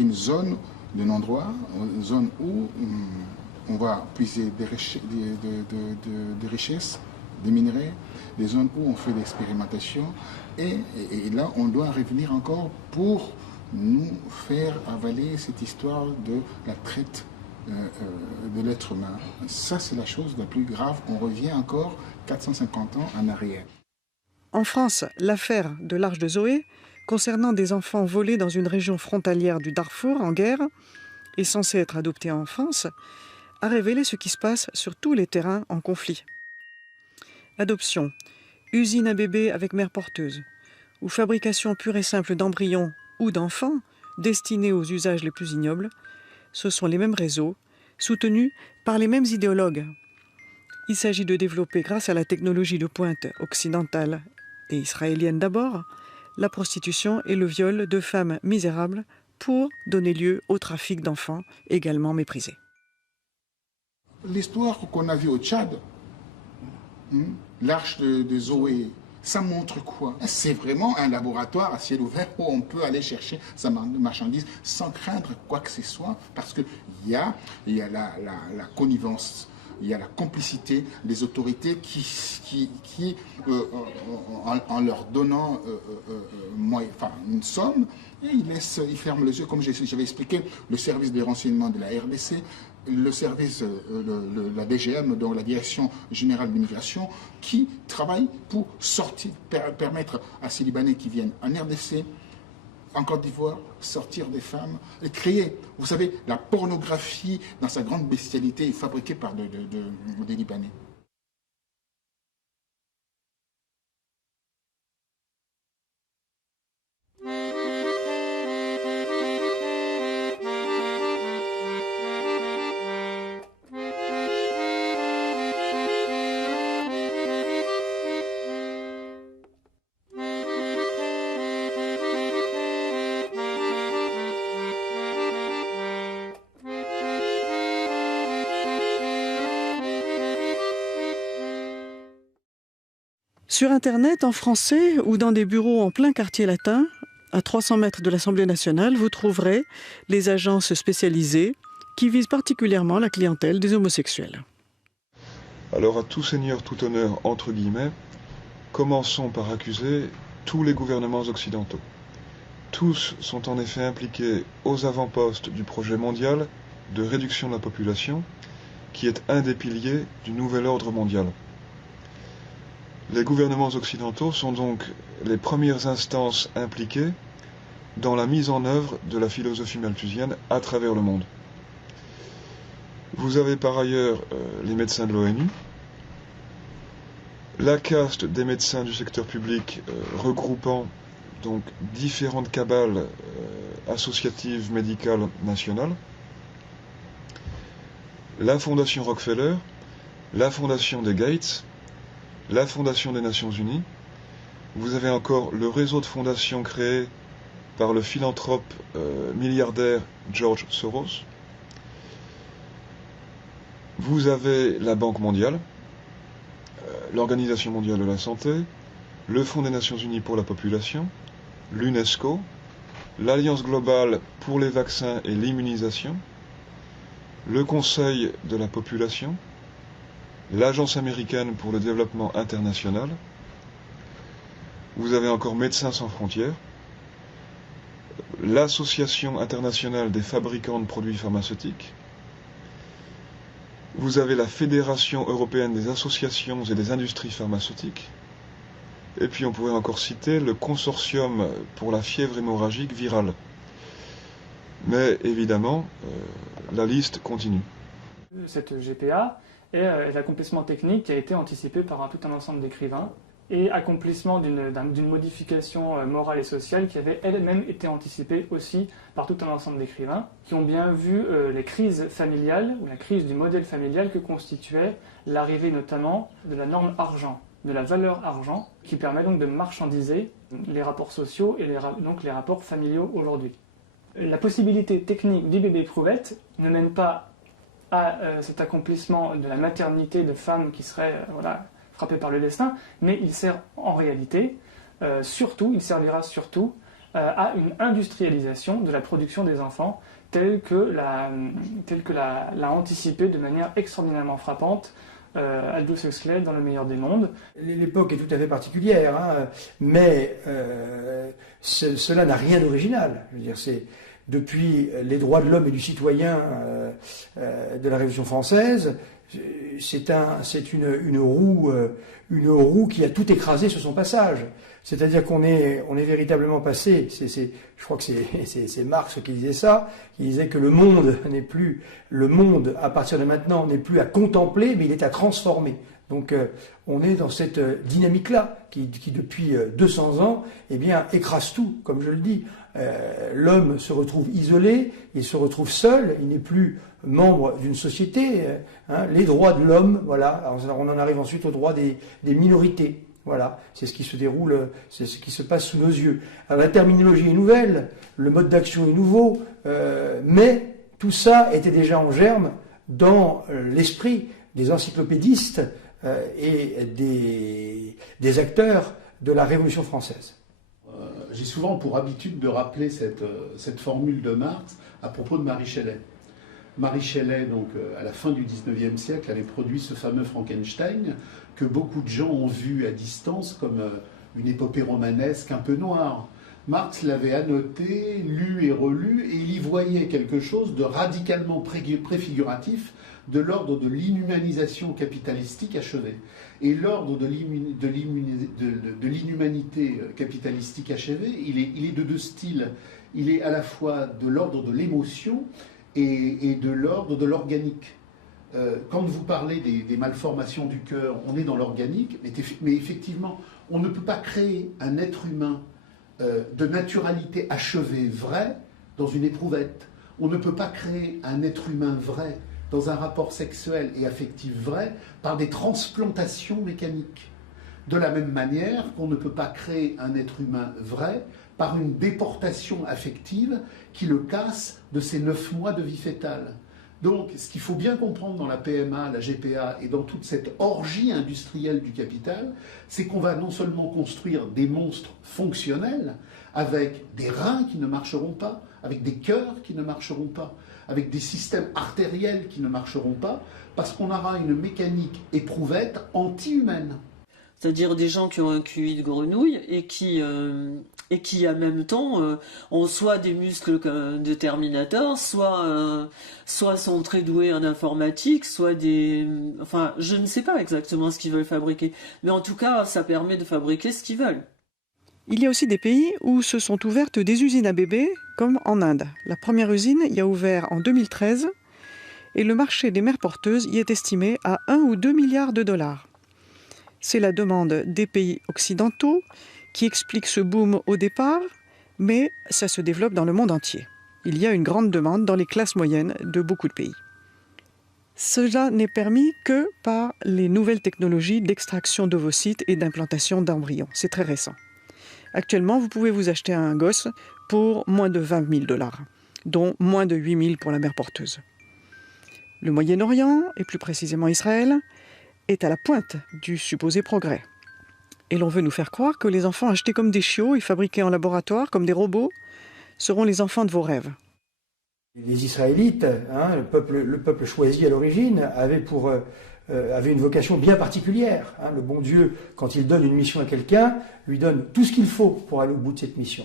une zone de non-droit, une zone où on va puiser des richesses, des minerais, des zones où on fait de l'expérimentation. Et là, on doit revenir encore pour nous faire avaler cette histoire de la traite de l'être humain. Ça, c'est la chose la plus grave. On revient encore 450 ans en arrière. En France, l'affaire de l'Arche de Zoé, concernant des enfants volés dans une région frontalière du Darfour en guerre et censés être adoptés en France, a révélé ce qui se passe sur tous les terrains en conflit. Adoption, usine à bébés avec mère porteuse, ou fabrication pure et simple d'embryons ou d'enfants destinés aux usages les plus ignobles, ce sont les mêmes réseaux, soutenus par les mêmes idéologues. Il s'agit de développer, grâce à la technologie de pointe occidentale et israélienne d'abord, la prostitution et le viol de femmes misérables pour donner lieu au trafic d'enfants également méprisés. L'histoire qu'on a vue au Tchad, l'Arche de Zoé, ça montre quoi? C'est vraiment un laboratoire à ciel ouvert où on peut aller chercher sa marchandise sans craindre quoi que ce soit, parce qu'il y a la connivence, il y a la complicité des autorités qui en leur donnant une somme, et ils ferment les yeux, comme j'avais expliqué, le service de renseignement de la RDC, le service, la DGM, donc la Direction Générale de l'Immigration, qui travaille pour permettre à ces Libanais qui viennent en RDC, en Côte d'Ivoire, sortir des femmes et créer, vous savez, la pornographie dans sa grande bestialité fabriquée par des Libanais. Sur Internet, en français ou dans des bureaux en plein quartier latin, à 300 mètres de l'Assemblée nationale, vous trouverez les agences spécialisées qui visent particulièrement la clientèle des homosexuels. Alors à tout seigneur, tout honneur, entre guillemets, commençons par accuser tous les gouvernements occidentaux. Tous sont en effet impliqués aux avant-postes du projet mondial de réduction de la population, qui est un des piliers du nouvel ordre mondial. Les gouvernements occidentaux sont donc les premières instances impliquées dans la mise en œuvre de la philosophie malthusienne à travers le monde. Vous avez par ailleurs les médecins de l'ONU, la caste des médecins du secteur public regroupant donc différentes cabales associatives médicales nationales, la Fondation Rockefeller, la Fondation des Gates, la Fondation des Nations Unies. Vous avez encore le réseau de fondations créé par le philanthrope milliardaire George Soros. Vous avez la Banque mondiale, l'Organisation mondiale de la santé, le Fonds des Nations Unies pour la population, l'UNESCO, l'Alliance globale pour les vaccins et l'immunisation, le Conseil de la population, l'Agence américaine pour le développement international. Vous avez encore Médecins sans frontières, l'Association internationale des fabricants de produits pharmaceutiques. Vous avez la Fédération européenne des associations et des industries pharmaceutiques. Et puis on pourrait encore citer le Consortium pour la fièvre hémorragique virale. Mais évidemment, la liste continue. Cette GPA est l'accomplissement technique qui a été anticipé par tout un ensemble d'écrivains et accomplissement d'une modification morale et sociale qui avait elle-même été anticipée aussi par tout un ensemble d'écrivains qui ont bien vu les crises familiales ou la crise du modèle familial que constituait l'arrivée notamment de la norme argent, de la valeur argent, qui permet donc de marchandiser les rapports sociaux et donc les rapports familiaux aujourd'hui. La possibilité technique du bébé éprouvette ne mène pas à cet accomplissement de la maternité de femmes qui seraient frappées par le destin, mais il sert en réalité, il servira surtout à une industrialisation de la production des enfants telle que l'a anticipé de manière extraordinairement frappante Aldous Huxley dans Le meilleur des mondes. L'époque est tout à fait particulière, mais cela n'a rien d'original. Je veux dire, c'est depuis les droits de l'homme et du citoyen de la Révolution française, c'est une roue qui a tout écrasé sur son passage. C'est-à-dire qu'on est véritablement passé, je crois que c'est Marx qui disait ça, qui disait que le monde à partir de maintenant n'est plus à contempler, mais il est à transformer. Donc on est dans cette dynamique-là qui depuis 200 ans écrase tout, comme je le dis. L'homme se retrouve isolé, il se retrouve seul, il n'est plus membre d'une société. Les droits de l'homme, voilà. Alors, on en arrive ensuite aux droits des minorités. Voilà, c'est ce qui se déroule, c'est ce qui se passe sous nos yeux. Alors la terminologie est nouvelle, le mode d'action est nouveau, mais tout ça était déjà en germe dans l'esprit des encyclopédistes et des acteurs de la Révolution française. J'ai souvent pour habitude de rappeler cette formule de Marx à propos de Marie Shelley. Marie Shelley, donc, à la fin du XIXe siècle, avait produit ce fameux Frankenstein que beaucoup de gens ont vu à distance comme une épopée romanesque un peu noire. Marx l'avait annoté, lu et relu, et il y voyait quelque chose de radicalement préfiguratif de l'ordre de l'inhumanisation capitalistique achevée. Et l'ordre de l'inhumanité capitalistique achevée, il est de deux styles. Il est à la fois de l'ordre de l'émotion et de l'ordre de l'organique. Quand vous parlez des malformations du cœur, on est dans l'organique, mais effectivement, on ne peut pas créer un être humain de naturalité achevée vraie dans une éprouvette. On ne peut pas créer un être humain vrai dans un rapport sexuel et affectif vrai par des transplantations mécaniques. De la même manière qu'on ne peut pas créer un être humain vrai par une déportation affective qui le casse de ses 9 mois de vie fétale. Donc, ce qu'il faut bien comprendre dans la PMA, la GPA et dans toute cette orgie industrielle du capital, c'est qu'on va non seulement construire des monstres fonctionnels, avec des reins qui ne marcheront pas, avec des cœurs qui ne marcheront pas, avec des systèmes artériels qui ne marcheront pas, parce qu'on aura une mécanique éprouvette anti-humaine. C'est-à-dire des gens qui ont un QI de grenouille et qui en même temps ont soit des muscles de Terminator, soit sont très doués en informatique, soit enfin, je ne sais pas exactement ce qu'ils veulent fabriquer. Mais en tout cas, ça permet de fabriquer ce qu'ils veulent. Il y a aussi des pays où se sont ouvertes des usines à bébés, comme en Inde. La première usine y a ouvert en 2013 et le marché des mères porteuses y est estimé à 1 ou 2 milliards de dollars. C'est la demande des pays occidentaux qui explique ce boom au départ, mais ça se développe dans le monde entier. Il y a une grande demande dans les classes moyennes de beaucoup de pays. Cela n'est permis que par les nouvelles technologies d'extraction d'ovocytes et d'implantation d'embryons. C'est très récent. Actuellement, vous pouvez vous acheter un gosse pour moins de 20 000 $, dont moins de 8 000 pour la mère porteuse. Le Moyen-Orient, et plus précisément Israël, est à la pointe du supposé progrès. Et l'on veut nous faire croire que les enfants achetés comme des chiots et fabriqués en laboratoire comme des robots seront les enfants de vos rêves. Les Israélites, le peuple choisi à l'origine, avait une vocation bien particulière. Le bon Dieu, quand il donne une mission à quelqu'un, lui donne tout ce qu'il faut pour aller au bout de cette mission.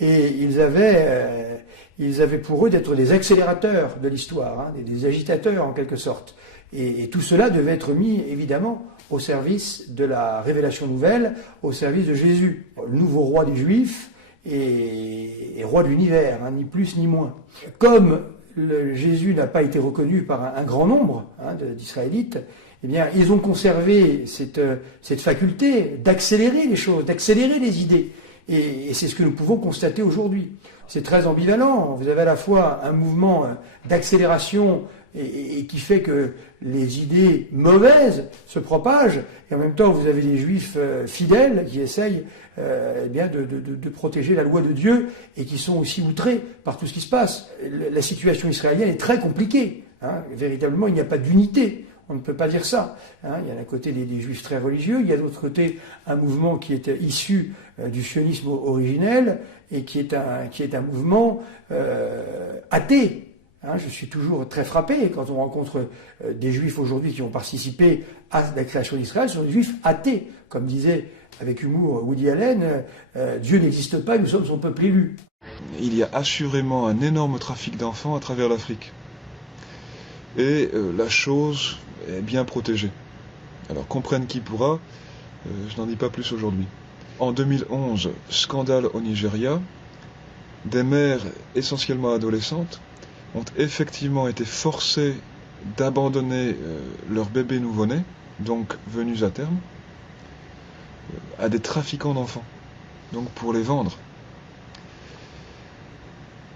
Et ils avaient pour eux d'être des accélérateurs de l'histoire, des agitateurs en quelque sorte. Et tout cela devait être mis, évidemment, au service de la révélation nouvelle, au service de Jésus, le nouveau roi des Juifs et roi de l'univers, ni plus ni moins. Comme Jésus n'a pas été reconnu par un grand nombre d'Israélites, eh bien, ils ont conservé cette faculté d'accélérer les choses, d'accélérer les idées. Et c'est ce que nous pouvons constater aujourd'hui. C'est très ambivalent. Vous avez à la fois un mouvement d'accélération et qui fait que les idées mauvaises se propagent, et en même temps vous avez des juifs fidèles qui essayent de protéger la loi de Dieu et qui sont aussi outrés par tout ce qui se passe. La situation israélienne est très compliquée. Véritablement, il n'y a pas d'unité. On ne peut pas dire ça. Il y a d'un côté des juifs très religieux, il y a de l'autre côté un mouvement qui est issu du sionisme originel et qui est un mouvement athée. Je suis toujours très frappé quand on rencontre des juifs aujourd'hui qui ont participé à la création d'Israël, ce sont des juifs athées. Comme disait avec humour Woody Allen, Dieu n'existe pas, nous sommes son peuple élu. Il y a assurément un énorme trafic d'enfants à travers l'Afrique. Et la chose est bien protégée. Alors comprenne qui pourra, je n'en dis pas plus aujourd'hui. En 2011, scandale au Nigeria, des mères essentiellement adolescentes ont effectivement été forcées d'abandonner leurs bébés nouveau-nés, donc venus à terme, à des trafiquants d'enfants, donc pour les vendre.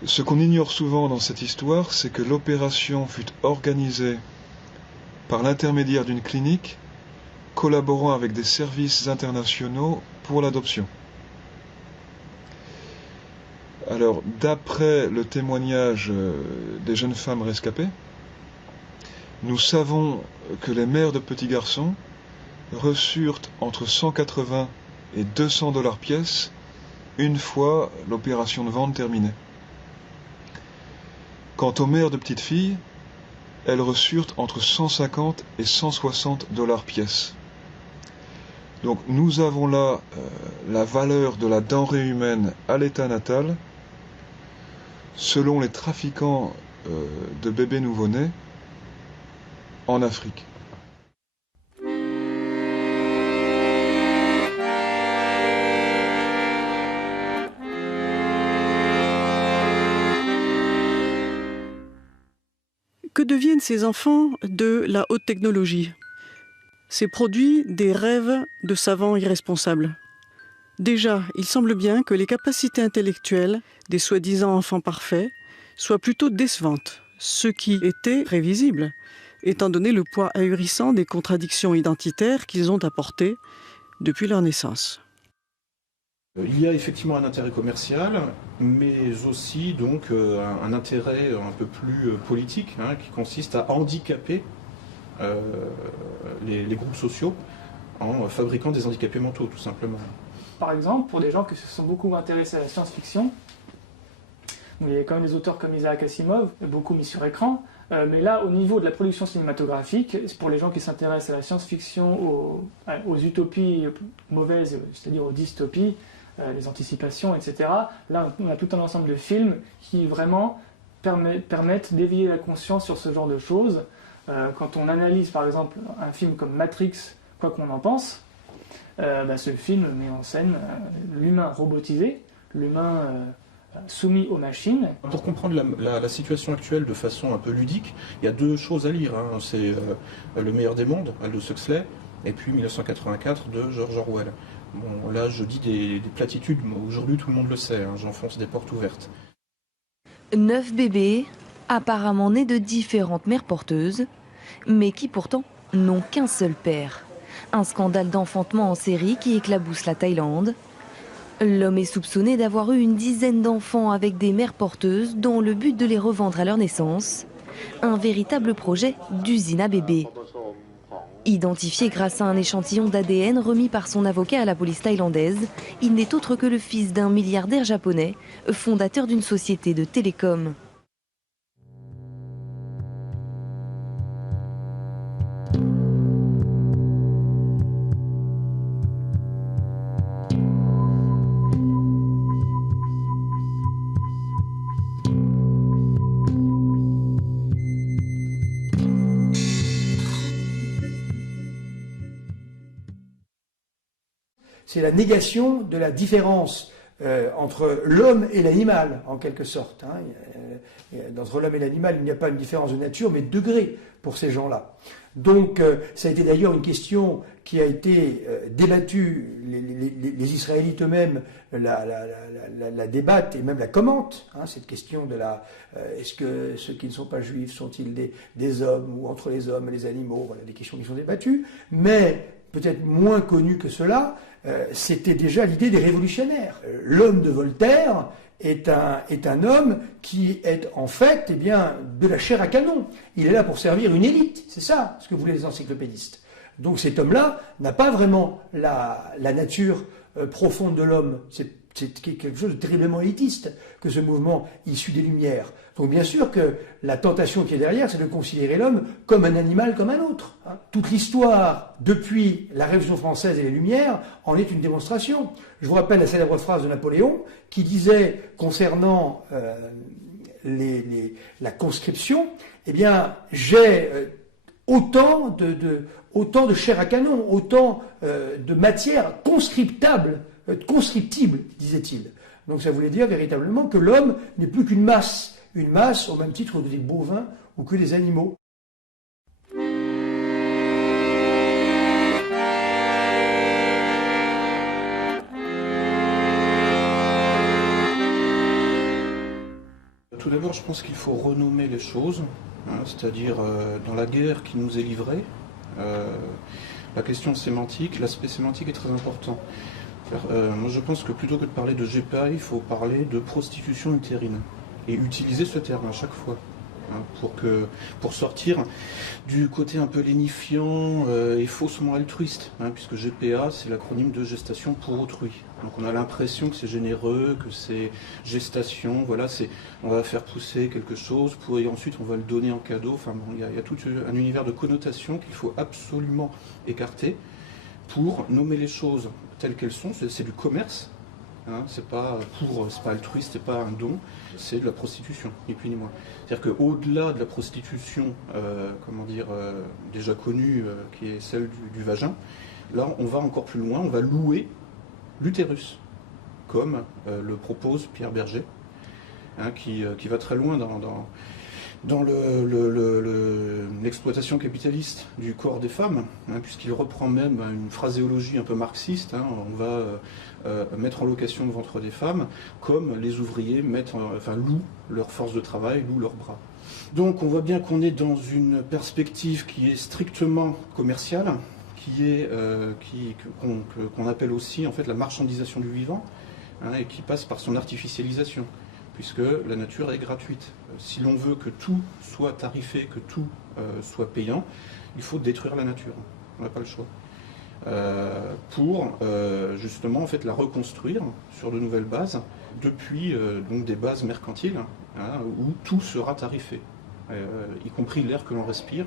Ce qu'on ignore souvent dans cette histoire, c'est que l'opération fut organisée par l'intermédiaire d'une clinique collaborant avec des services internationaux pour l'adoption. Alors, d'après le témoignage des jeunes femmes rescapées, nous savons que les mères de petits garçons reçurent entre 180 et 200 $ pièce une fois l'opération de vente terminée. Quant aux mères de petites filles, elles reçurent entre 150 et 160 $ pièce. Donc nous avons là la valeur de la denrée humaine à l'état natal, selon les trafiquants de bébés nouveau-nés en Afrique. Que deviennent ces enfants de la haute technologie? Ces produits des rêves de savants irresponsables. Déjà, il semble bien que les capacités intellectuelles des soi-disant enfants parfaits soient plutôt décevantes, ce qui était prévisible, étant donné le poids ahurissant des contradictions identitaires qu'ils ont apportées depuis leur naissance. Il y a effectivement un intérêt commercial, mais aussi donc un intérêt un peu plus politique, qui consiste à handicaper les groupes sociaux en fabriquant des handicapés mentaux, tout simplement. Par exemple, pour des gens qui se sont beaucoup intéressés à la science-fiction, il y a quand même des auteurs comme Isaac Asimov, beaucoup mis sur écran, mais là, au niveau de la production cinématographique, pour les gens qui s'intéressent à la science-fiction, aux utopies mauvaises, c'est-à-dire aux dystopies, les anticipations, etc., là, on a tout un ensemble de films qui vraiment permettent d'éveiller la conscience sur ce genre de choses. Quand on analyse, par exemple, un film comme Matrix, quoi qu'on en pense, ce film met en scène l'humain robotisé, l'humain soumis aux machines. Pour comprendre la situation actuelle de façon un peu ludique, il y a deux choses à lire. C'est Le meilleur des mondes, Aldous Huxley, et puis 1984 de George Orwell. Bon, là, je dis des platitudes, mais aujourd'hui tout le monde le sait, j'enfonce des portes ouvertes. 9 bébés, apparemment nés de différentes mères porteuses, mais qui pourtant n'ont qu'un seul père. Un scandale d'enfantement en série qui éclabousse la Thaïlande. L'homme est soupçonné d'avoir eu une dizaine d'enfants avec des mères porteuses dans le but de les revendre à leur naissance. Un véritable projet d'usine à bébés. Identifié grâce à un échantillon d'ADN remis par son avocat à la police thaïlandaise, il n'est autre que le fils d'un milliardaire japonais, fondateur d'une société de télécom. C'est la négation de la différence entre l'homme et l'animal, en quelque sorte. Entre l'homme et l'animal, il n'y a pas une différence de nature, mais de degré pour ces gens-là. Donc, ça a été d'ailleurs une question qui a été débattue. Les Israélites eux-mêmes la débattent et même la commentent. Cette question de est-ce que ceux qui ne sont pas juifs sont-ils des hommes ou entre les hommes et les animaux? Voilà, des questions qui sont débattues. Mais peut-être moins connues que cela, c'était déjà l'idée des révolutionnaires. L'homme de Voltaire est un homme qui est en fait de la chair à canon. Il est là pour servir une élite, c'est ça ce que voulaient les encyclopédistes. Donc cet homme-là n'a pas vraiment la nature profonde de l'homme. C'est quelque chose de terriblement élitiste que ce mouvement issu des Lumières. Donc bien sûr que la tentation qui est derrière, c'est de considérer l'homme comme un animal comme un autre. Toute l'histoire, depuis la Révolution française et les Lumières, en est une démonstration. Je vous rappelle la célèbre phrase de Napoléon qui disait concernant la conscription, j'ai autant de chair à canon, autant de matière conscriptible, disait-il. Donc ça voulait dire véritablement que l'homme n'est plus qu'une masse au même titre que des bovins ou que des animaux. Tout d'abord, je pense qu'il faut renommer les choses, c'est-à-dire dans la guerre qui nous est livrée, la question sémantique, l'aspect sémantique est très important. Moi, je pense que plutôt que de parler de GPA, il faut parler de prostitution utérine et utiliser ce terme à chaque fois. Pour sortir du côté un peu lénifiant et faussement altruiste, puisque GPA c'est l'acronyme de gestation pour autrui. Donc on a l'impression que c'est généreux, que c'est gestation, voilà, on va faire pousser quelque chose et ensuite on va le donner en cadeau. Enfin bon, il y a tout un univers de connotations qu'il faut absolument écarter pour nommer les choses telles qu'elles sont. C'est du commerce. C'est pas altruiste, c'est pas un don, c'est de la prostitution, ni plus ni moins. C'est-à-dire qu'au-delà de la prostitution, déjà connue, qui est celle du vagin, là on va encore plus loin, on va louer l'utérus, comme le propose Pierre Berger, qui va très loin dans l'exploitation capitaliste du corps des femmes, puisqu'il reprend même une phraséologie un peu marxiste. On va mettre en location le ventre des femmes, comme les ouvriers louent leur force de travail, louent leurs bras. Donc on voit bien qu'on est dans une perspective qui est strictement commerciale, qu'on appelle aussi en fait la marchandisation du vivant, et qui passe par son artificialisation, puisque la nature est gratuite. Si l'on veut que tout soit tarifé, que tout soit payant, il faut détruire la nature. On n'a pas le choix. Pour justement en fait la reconstruire sur de nouvelles bases, depuis donc des bases mercantiles, où tout sera tarifé, y compris l'air que l'on respire,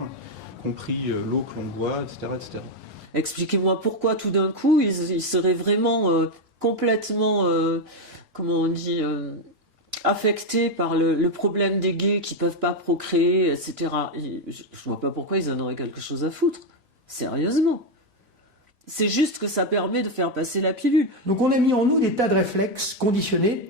y compris l'eau que l'on boit, etc., etc. Expliquez-moi pourquoi tout d'un coup ils seraient vraiment complètement, affectés par le problème des gays qui peuvent pas procréer, etc. Je vois pas pourquoi ils en auraient quelque chose à foutre. Sérieusement. C'est juste que ça permet de faire passer la pilule. Donc on a mis en nous des tas de réflexes conditionnés,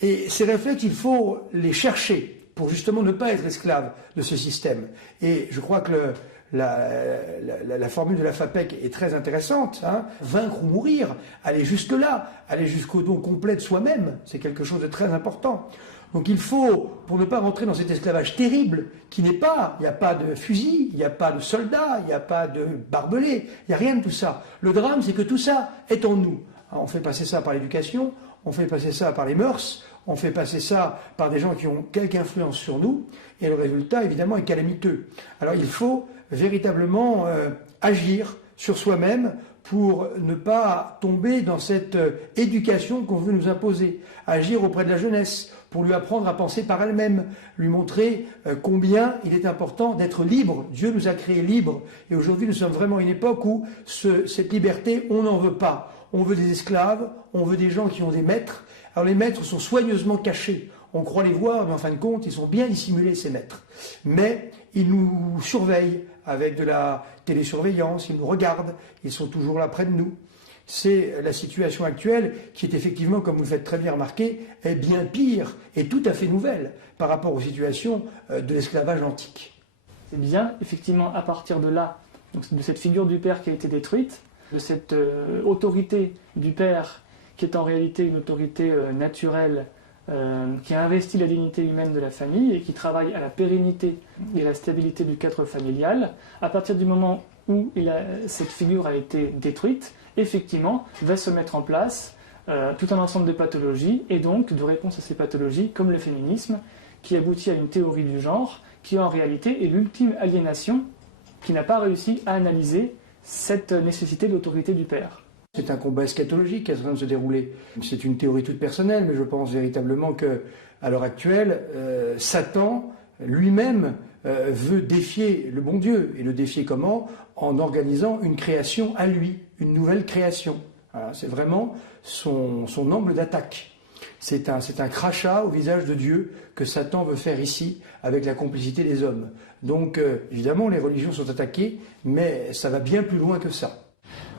et ces réflexes, il faut les chercher pour justement ne pas être esclave de ce système. Et je crois que la formule de la FAPEC est très intéressante, vaincre ou mourir, aller jusque-là, aller jusqu'au don complet de soi-même, c'est quelque chose de très important. Donc il faut, pour ne pas rentrer dans cet esclavage terrible, il n'y a pas de fusil, il n'y a pas de soldats, il n'y a pas de barbelés, il n'y a rien de tout ça. Le drame, c'est que tout ça est en nous. On fait passer ça par l'éducation, on fait passer ça par les mœurs, on fait passer ça par des gens qui ont quelque influence sur nous, et le résultat, évidemment, est calamiteux. Alors il faut véritablement agir sur soi-même pour ne pas tomber dans cette éducation qu'on veut nous imposer, agir auprès de la jeunesse, pour lui apprendre à penser par elle-même, lui montrer combien il est important d'être libre. Dieu nous a créés libres, et aujourd'hui nous sommes vraiment à une époque où cette liberté, on n'en veut pas. On veut des esclaves, on veut des gens qui ont des maîtres. Alors les maîtres sont soigneusement cachés. On croit les voir, mais en fin de compte, ils sont bien dissimulés, ces maîtres. Mais ils nous surveillent avec de la télésurveillance, ils nous regardent, ils sont toujours là près de nous. C'est la situation actuelle qui est effectivement, comme vous le faites très bien remarquer, est bien pire et tout à fait nouvelle par rapport aux situations de l'esclavage antique. C'est bien, effectivement, à partir de là, donc de cette figure du père qui a été détruite, de cette autorité du père qui est en réalité une autorité naturelle, qui a investi la dignité humaine de la famille et qui travaille à la pérennité et la stabilité du cadre familial, à partir du moment où cette figure a été détruite, effectivement, va se mettre en place tout un ensemble de pathologies et donc de réponses à ces pathologies, comme le féminisme, qui aboutit à une théorie du genre, qui en réalité est l'ultime aliénation, qui n'a pas réussi à analyser cette nécessité de l'autorité du père. C'est un combat eschatologique qui est en train de se dérouler. C'est une théorie toute personnelle, mais je pense véritablement qu'à l'heure actuelle, Satan lui-même veut défier le bon Dieu. Et le défier comment? En organisant une création à lui, une nouvelle création. Voilà, c'est vraiment son angle d'attaque. C'est un crachat au visage de Dieu que Satan veut faire ici avec la complicité des hommes. Donc évidemment les religions sont attaquées, mais ça va bien plus loin que ça.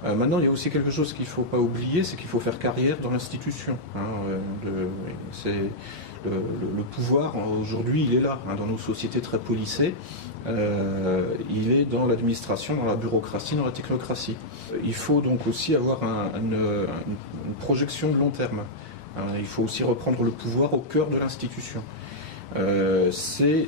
Maintenant, il y a aussi quelque chose qu'il ne faut pas oublier, c'est qu'il faut faire carrière dans l'institution. Le pouvoir, aujourd'hui, il est là, dans nos sociétés très policées. Il est dans l'administration, dans la bureaucratie, dans la technocratie. Il faut donc aussi avoir une projection de long terme. Il faut aussi reprendre le pouvoir au cœur de l'institution. C'est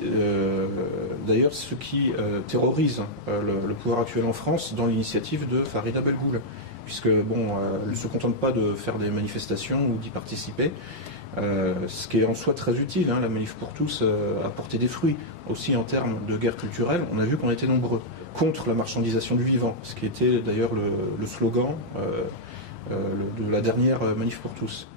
d'ailleurs ce qui terrorise le pouvoir actuel en France dans l'initiative de Farida Belgoul, puisque elle ne se contente pas de faire des manifestations ou d'y participer, ce qui est en soi très utile. La Manif pour tous a porté des fruits, aussi en termes de guerre culturelle. On a vu qu'on était nombreux contre la marchandisation du vivant, ce qui était d'ailleurs le slogan de la dernière Manif pour tous.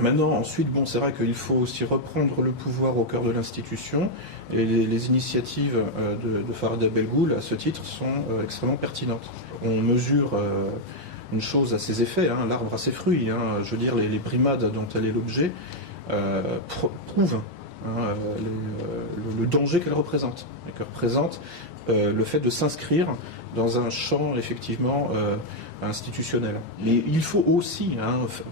Maintenant, ensuite, c'est vrai qu'il faut aussi reprendre le pouvoir au cœur de l'institution, et les initiatives de Farida Belgoul, à ce titre, sont extrêmement pertinentes. On mesure une chose à ses effets, l'arbre à ses fruits. Je veux dire, les brimades dont elle est l'objet prouvent le danger qu'elle représente, et que représente le fait de s'inscrire dans un champ, effectivement, institutionnel. Mais il faut aussi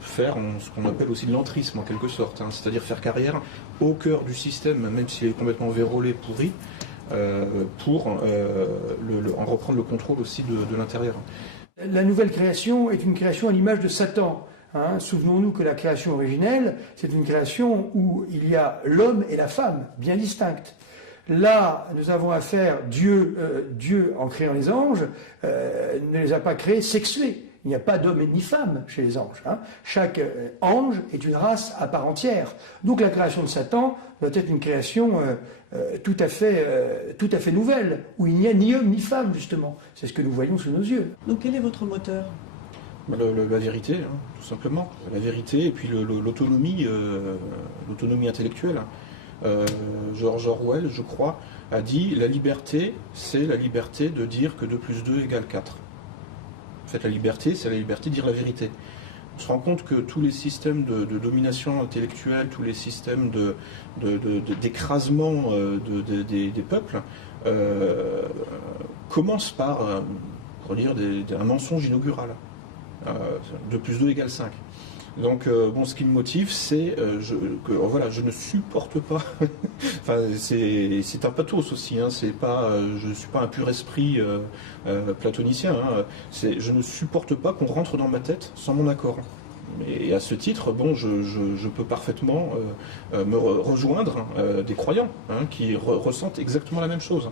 faire ce qu'on appelle aussi de l'entrisme en quelque sorte, c'est-à-dire faire carrière au cœur du système, même s'il est complètement vérolé, pourri, pour en reprendre le contrôle aussi de l'intérieur. La nouvelle création est une création à l'image de Satan. Souvenons-nous que la création originelle, c'est une création où il y a l'homme et la femme, bien distinctes. Là, nous avons affaire, Dieu, en créant les anges, ne les a pas créés sexués. Il n'y a pas d'homme ni femme chez les anges. Chaque ange est une race à part entière. Donc la création de Satan doit être une création tout à fait nouvelle, où il n'y a ni homme ni femme, justement. C'est ce que nous voyons sous nos yeux. Donc quel est votre moteur ? La vérité, tout simplement. La vérité et puis l'autonomie intellectuelle. George Orwell, je crois, a dit « La liberté, c'est la liberté de dire que 2 + 2 = 4 ». En fait, la liberté, c'est la liberté de dire la vérité. On se rend compte que tous les systèmes de domination intellectuelle, tous les systèmes d'écrasement des peuples commencent par un mensonge inaugural. 2 + 2 = 5. Donc, ce qui me motive, c'est je ne supporte pas. Enfin, c'est un pathos aussi. Je ne suis pas un pur esprit platonicien. Je ne supporte pas qu'on rentre dans ma tête sans mon accord. Et à ce titre, je peux parfaitement me rejoindre des croyants qui ressentent exactement la même chose.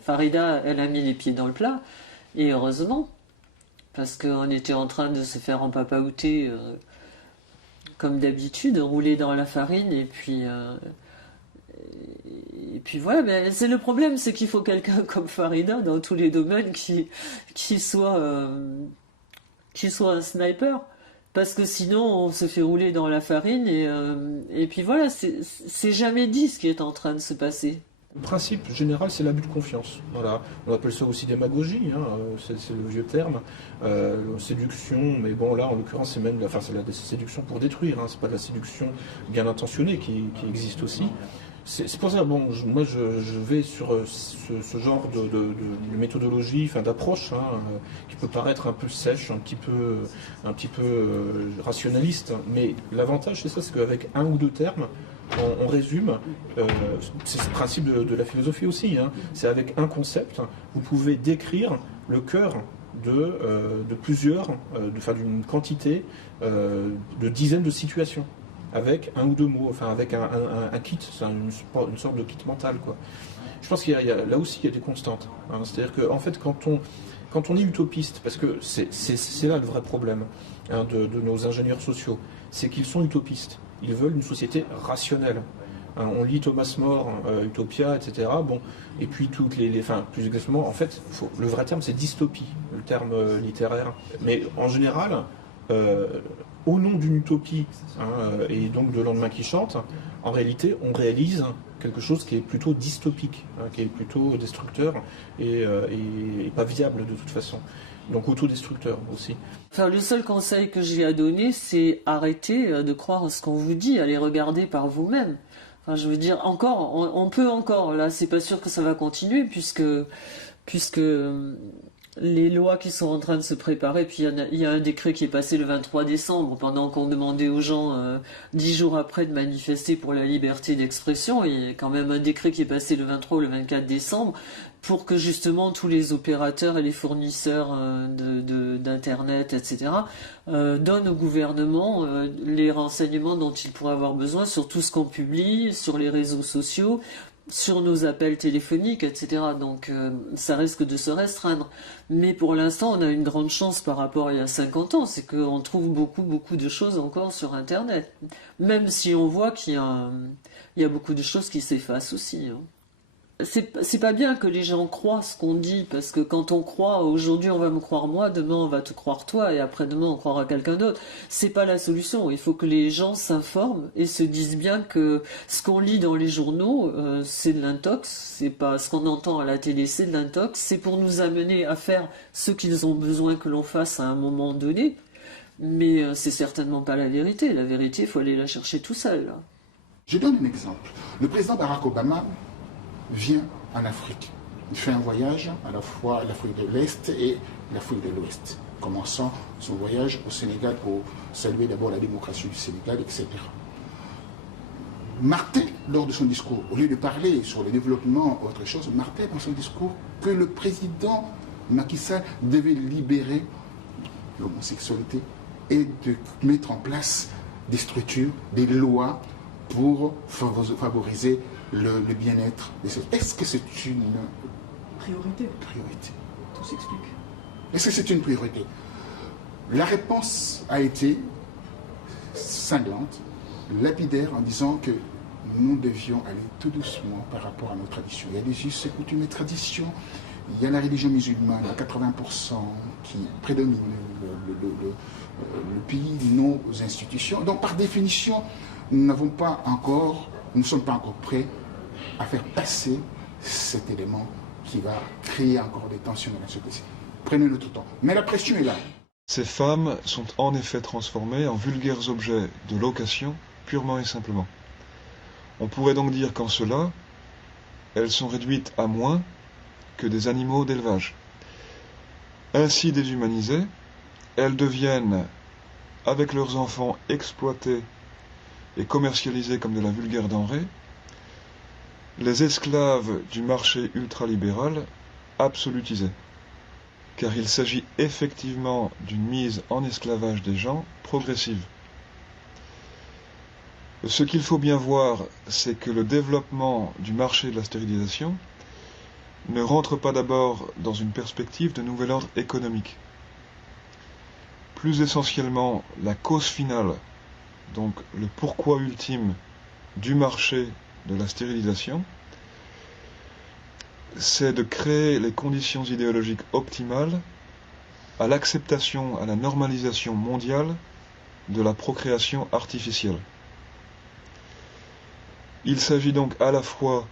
Farida, elle a mis les pieds dans le plat, et heureusement, parce qu'on était en train de se faire empapaouter. Comme d'habitude, rouler dans la farine et puis Et puis voilà, mais c'est le problème, c'est qu'il faut quelqu'un comme Farida dans tous les domaines qui soit un sniper. Parce que sinon, on se fait rouler dans la farine et puis voilà, c'est jamais dit ce qui est en train de se passer. Le principe général, c'est l'abus de confiance. Voilà. On appelle ça aussi démagogie, hein, c'est le vieux terme. Séduction, mais bon, là, en l'occurrence, c'est même c'est la séduction pour détruire. Hein, c'est pas de la séduction bien intentionnée qui existe aussi. C'est pour ça, bon, moi, je vais sur ce genre de méthodologie, d'approche, hein, qui peut paraître un peu sèche, un petit peu rationaliste. Mais l'avantage, c'est ça, c'est qu'avec un ou deux termes, on résume, c'est le principe de la philosophie aussi, hein. C'est avec un concept, vous pouvez décrire le cœur de plusieurs, d'une quantité de dizaines de situations, avec un ou deux mots, avec un kit, c'est une sorte de kit mental, quoi. Je pense qu'il y a là aussi il y a des constantes, hein. C'est-à-dire que en fait quand on est utopiste, parce que c'est là le vrai problème, hein, de nos ingénieurs sociaux, c'est qu'ils sont utopistes. Ils veulent une société rationnelle. Hein, on lit Thomas More, Utopia, etc. Bon, et puis plus exactement, en fait, le vrai terme c'est dystopie, le terme littéraire. Mais en général, au nom d'une utopie, hein, et donc de lendemain qui chante, en réalité, on réalise quelque chose qui est plutôt dystopique, hein, qui est plutôt destructeur et pas viable de toute façon. Donc autodestructeur aussi. Le seul conseil que j'ai à donner, c'est arrêter de croire ce qu'on vous dit, allez regarder par vous-même. Je veux dire, encore, on peut encore, là, c'est pas sûr que ça va continuer, puisque les lois qui sont en train de se préparer, puis il y a un décret qui est passé le 23 décembre, pendant qu'on demandait aux gens 10 jours après de manifester pour la liberté d'expression. Il y a quand même un décret qui est passé le 23 ou le 24 décembre, pour que justement tous les opérateurs et les fournisseurs d'internet, etc., donnent au gouvernement les renseignements dont il pourrait avoir besoin sur tout ce qu'on publie, sur les réseaux sociaux, sur nos appels téléphoniques, etc. Donc ça risque de se restreindre. Mais pour l'instant, on a une grande chance par rapport à il y a 50 ans, c'est qu'on trouve beaucoup de choses encore sur Internet. Même si on voit qu'il y a beaucoup de choses qui s'effacent aussi, hein. C'est pas bien que les gens croient ce qu'on dit, parce que quand on croit, aujourd'hui on va me croire moi, demain on va te croire toi, et après-demain on croira quelqu'un d'autre. C'est pas la solution. Il faut que les gens s'informent et se disent bien que ce qu'on lit dans les journaux, c'est de l'intox, c'est pas ce qu'on entend à la télé, c'est de l'intox, c'est pour nous amener à faire ce qu'ils ont besoin que l'on fasse à un moment donné, mais c'est certainement pas la vérité. La vérité, il faut aller la chercher tout seul, là. Je donne un exemple. Le président Barack Obama vient en Afrique. Il fait un voyage à la fois l'Afrique de l'Est et l'Afrique de l'Ouest, commençant son voyage au Sénégal pour saluer d'abord la démocratie du Sénégal, etc. Martel, lors de son discours, au lieu de parler sur le développement, autre chose, Martel dans son discours que le président Macky Sall devait libérer l'homosexualité et de mettre en place des structures, des lois pour favoriser le bien-être de ces... Est-ce que c'est une priorité? Tout s'explique. Est-ce que c'est une priorité? La réponse a été cinglante, lapidaire, en disant que nous devions aller tout doucement par rapport à nos traditions. Il y a des us et coutumes et traditions. Il y a la religion musulmane à 80% qui prédomine le pays, nos institutions. Donc par définition, nous ne sommes pas encore prêts à faire passer cet élément qui va créer encore des tensions dans la société. Prenez notre temps. Mais la pression est là. Ces femmes sont en effet transformées en vulgaires objets de location, purement et simplement. On pourrait donc dire qu'en cela, elles sont réduites à moins que des animaux d'élevage. Ainsi déshumanisées, elles deviennent, avec leurs enfants, exploitées et commercialisées comme de la vulgaire denrée, les esclaves du marché ultralibéral absolutisés. Car il s'agit effectivement d'une mise en esclavage des gens progressive. Ce qu'il faut bien voir, c'est que le développement du marché de la stérilisation ne rentre pas d'abord dans une perspective de nouvel ordre économique. Plus essentiellement, la cause finale, donc le pourquoi ultime du marché de la stérilisation, c'est de créer les conditions idéologiques optimales à l'acceptation, à la normalisation mondiale de la procréation artificielle. Il s'agit donc à la fois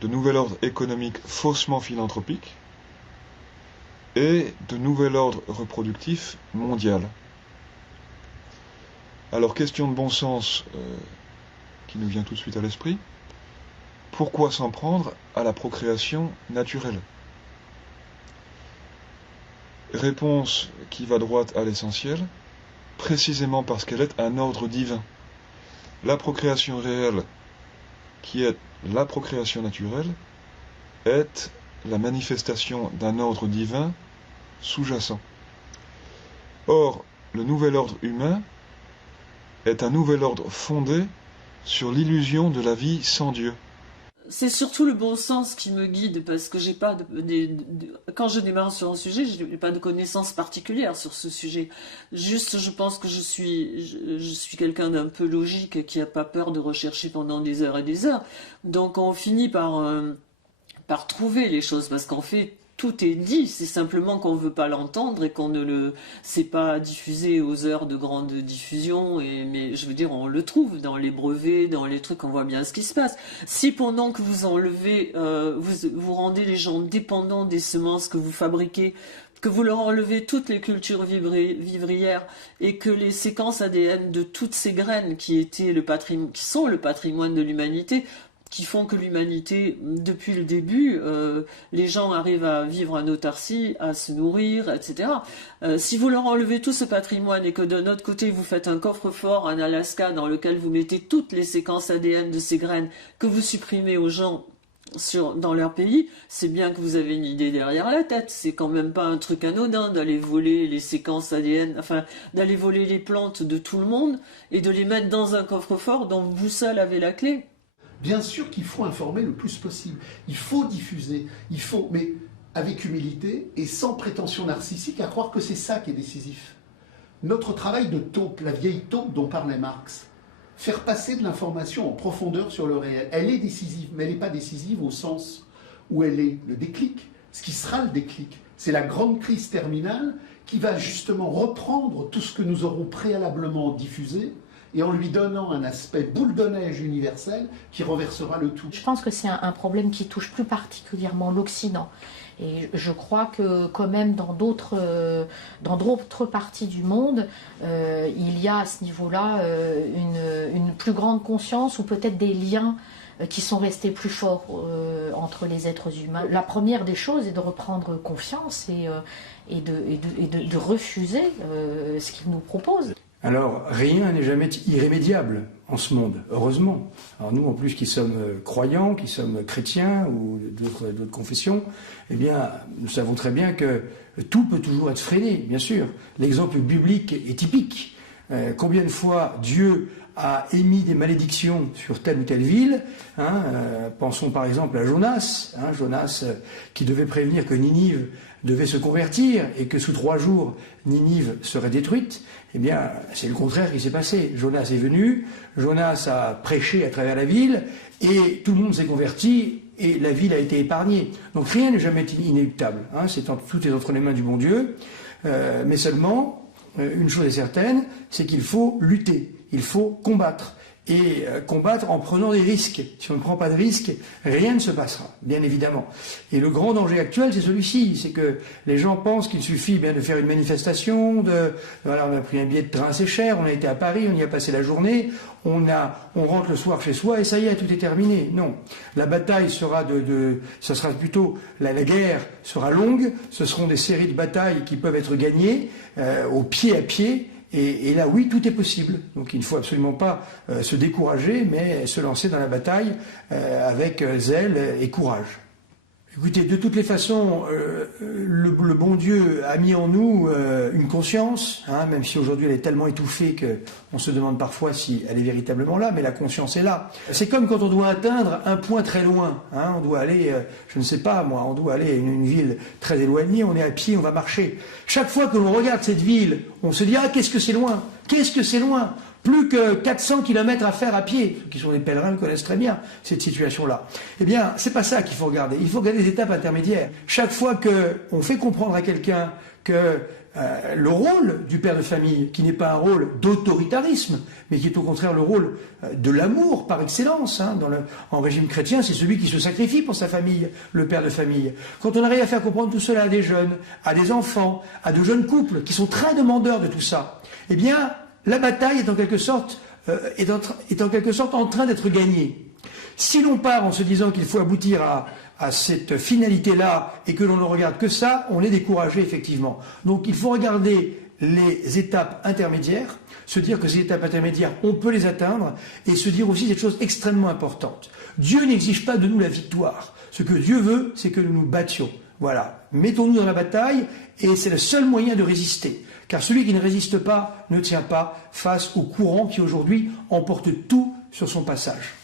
de nouvel ordre économique faussement philanthropique et de nouvel ordre reproductif mondial. Alors, question de bon sens qui nous vient tout de suite à l'esprit, pourquoi s'en prendre à la procréation naturelle? Réponse qui va droit à l'essentiel, précisément parce qu'elle est un ordre divin. La procréation réelle, qui est la procréation naturelle, est la manifestation d'un ordre divin sous-jacent. Or, le nouvel ordre humain est un nouvel ordre fondé sur l'illusion de la vie sans Dieu. C'est surtout le bon sens qui me guide, parce que j'ai pas quand je démarre sur un sujet, je n'ai pas de connaissances particulières sur ce sujet. Juste, je pense que je suis quelqu'un d'un peu logique, qui n'a pas peur de rechercher pendant des heures et des heures. Donc on finit par trouver les choses, parce qu'en fait, tout est dit, c'est simplement qu'on ne veut pas l'entendre et qu'on ne le sait pas diffusé aux heures de grande diffusion, mais je veux dire, on le trouve dans les brevets, dans les trucs, on voit bien ce qui se passe. Si pendant que vous enlevez, vous rendez les gens dépendants des semences que vous fabriquez, que vous leur enlevez toutes les cultures vivrières et que les séquences ADN de toutes ces graines qui sont le patrimoine de l'humanité, qui font que l'humanité, depuis le début, les gens arrivent à vivre en autarcie, à se nourrir, etc. Si vous leur enlevez tout ce patrimoine et que d'un autre côté vous faites un coffre-fort en Alaska dans lequel vous mettez toutes les séquences ADN de ces graines que vous supprimez aux gens dans leur pays, c'est bien que vous avez une idée derrière la tête. C'est quand même pas un truc anodin d'aller voler les séquences ADN, enfin d'aller voler les plantes de tout le monde et de les mettre dans un coffre-fort dont vous seul avez la clé. Bien sûr qu'il faut informer le plus possible, il faut diffuser, mais avec humilité et sans prétention narcissique à croire que c'est ça qui est décisif. Notre travail de taupe, la vieille taupe dont parlait Marx, faire passer de l'information en profondeur sur le réel, elle est décisive, mais elle n'est pas décisive au sens où elle est le déclic, ce qui sera le déclic. C'est la grande crise terminale qui va justement reprendre tout ce que nous aurons préalablement diffusé, et en lui donnant un aspect boule de neige universel qui renversera le tout. Je pense que c'est un problème qui touche plus particulièrement l'Occident. Et je crois que quand même dans d'autres parties du monde, il y a à ce niveau-là une plus grande conscience ou peut-être des liens qui sont restés plus forts entre les êtres humains. La première des choses est de reprendre confiance et de refuser ce qu'ils nous proposent. Alors, rien n'est jamais irrémédiable en ce monde, heureusement. Alors nous, en plus, qui sommes croyants, qui sommes chrétiens ou d'autres confessions, eh bien, nous savons très bien que tout peut toujours être freiné, bien sûr. L'exemple biblique est typique. Combien de fois Dieu a émis des malédictions sur telle ou telle ville, pensons par exemple à Jonas, Jonas qui devait prévenir que Ninive devait se convertir et que sous 3 jours, Ninive serait détruite. Eh bien, c'est le contraire qui s'est passé. Jonas est venu, Jonas a prêché à travers la ville, et tout le monde s'est converti, et la ville a été épargnée. Donc rien n'est jamais inéluctable. Tout est entre les mains du bon Dieu. Mais seulement, une chose est certaine, c'est qu'il faut lutter, il faut combattre. Et combattre en prenant des risques. Si on ne prend pas de risques, rien ne se passera, bien évidemment. Et le grand danger actuel, c'est celui-ci, c'est que les gens pensent qu'il suffit bien de faire une manifestation, voilà, on a pris un billet de train assez cher, on a été à Paris, on y a passé la journée, on rentre le soir chez soi et ça y est, tout est terminé. Non, la bataille sera ça sera plutôt la guerre sera longue, ce seront des séries de batailles qui peuvent être gagnées au pied à pied. Et là, oui, tout est possible. Donc il ne faut absolument pas se décourager, mais se lancer dans la bataille avec zèle et courage. Écoutez, de toutes les façons, le bon Dieu a mis en nous une conscience, même si aujourd'hui elle est tellement étouffée qu'on se demande parfois si elle est véritablement là, mais la conscience est là. C'est comme quand on doit atteindre un point très loin. On doit aller, je ne sais pas moi, on doit aller à une ville très éloignée, on est à pied, on va marcher. Chaque fois que l'on regarde cette ville, on se dit « Ah, qu'est-ce que c'est loin ! Qu'est-ce que c'est loin !» plus que 400 km à faire à pied. Ceux qui sont des pèlerins le connaissent très bien, cette situation-là. Eh bien, c'est pas ça qu'il faut regarder. Il faut regarder les étapes intermédiaires. Chaque fois qu'on fait comprendre à quelqu'un que le rôle du père de famille, qui n'est pas un rôle d'autoritarisme, mais qui est au contraire le rôle de l'amour par excellence, hein, en régime chrétien, c'est celui qui se sacrifie pour sa famille, le père de famille. Quand on arrive à faire comprendre tout cela à des jeunes, à des enfants, à de jeunes couples qui sont très demandeurs de tout ça, eh bien, la bataille est en quelque sorte en train d'être gagnée. Si l'on part en se disant qu'il faut aboutir à cette finalité-là et que l'on ne regarde que ça, on est découragé effectivement. Donc il faut regarder les étapes intermédiaires, se dire que ces étapes intermédiaires, on peut les atteindre, et se dire aussi cette chose extrêmement importante. Dieu n'exige pas de nous la victoire. Ce que Dieu veut, c'est que nous nous battions. Voilà. Mettons-nous dans la bataille, et c'est le seul moyen de résister. Car celui qui ne résiste pas ne tient pas face au courant qui aujourd'hui emporte tout sur son passage.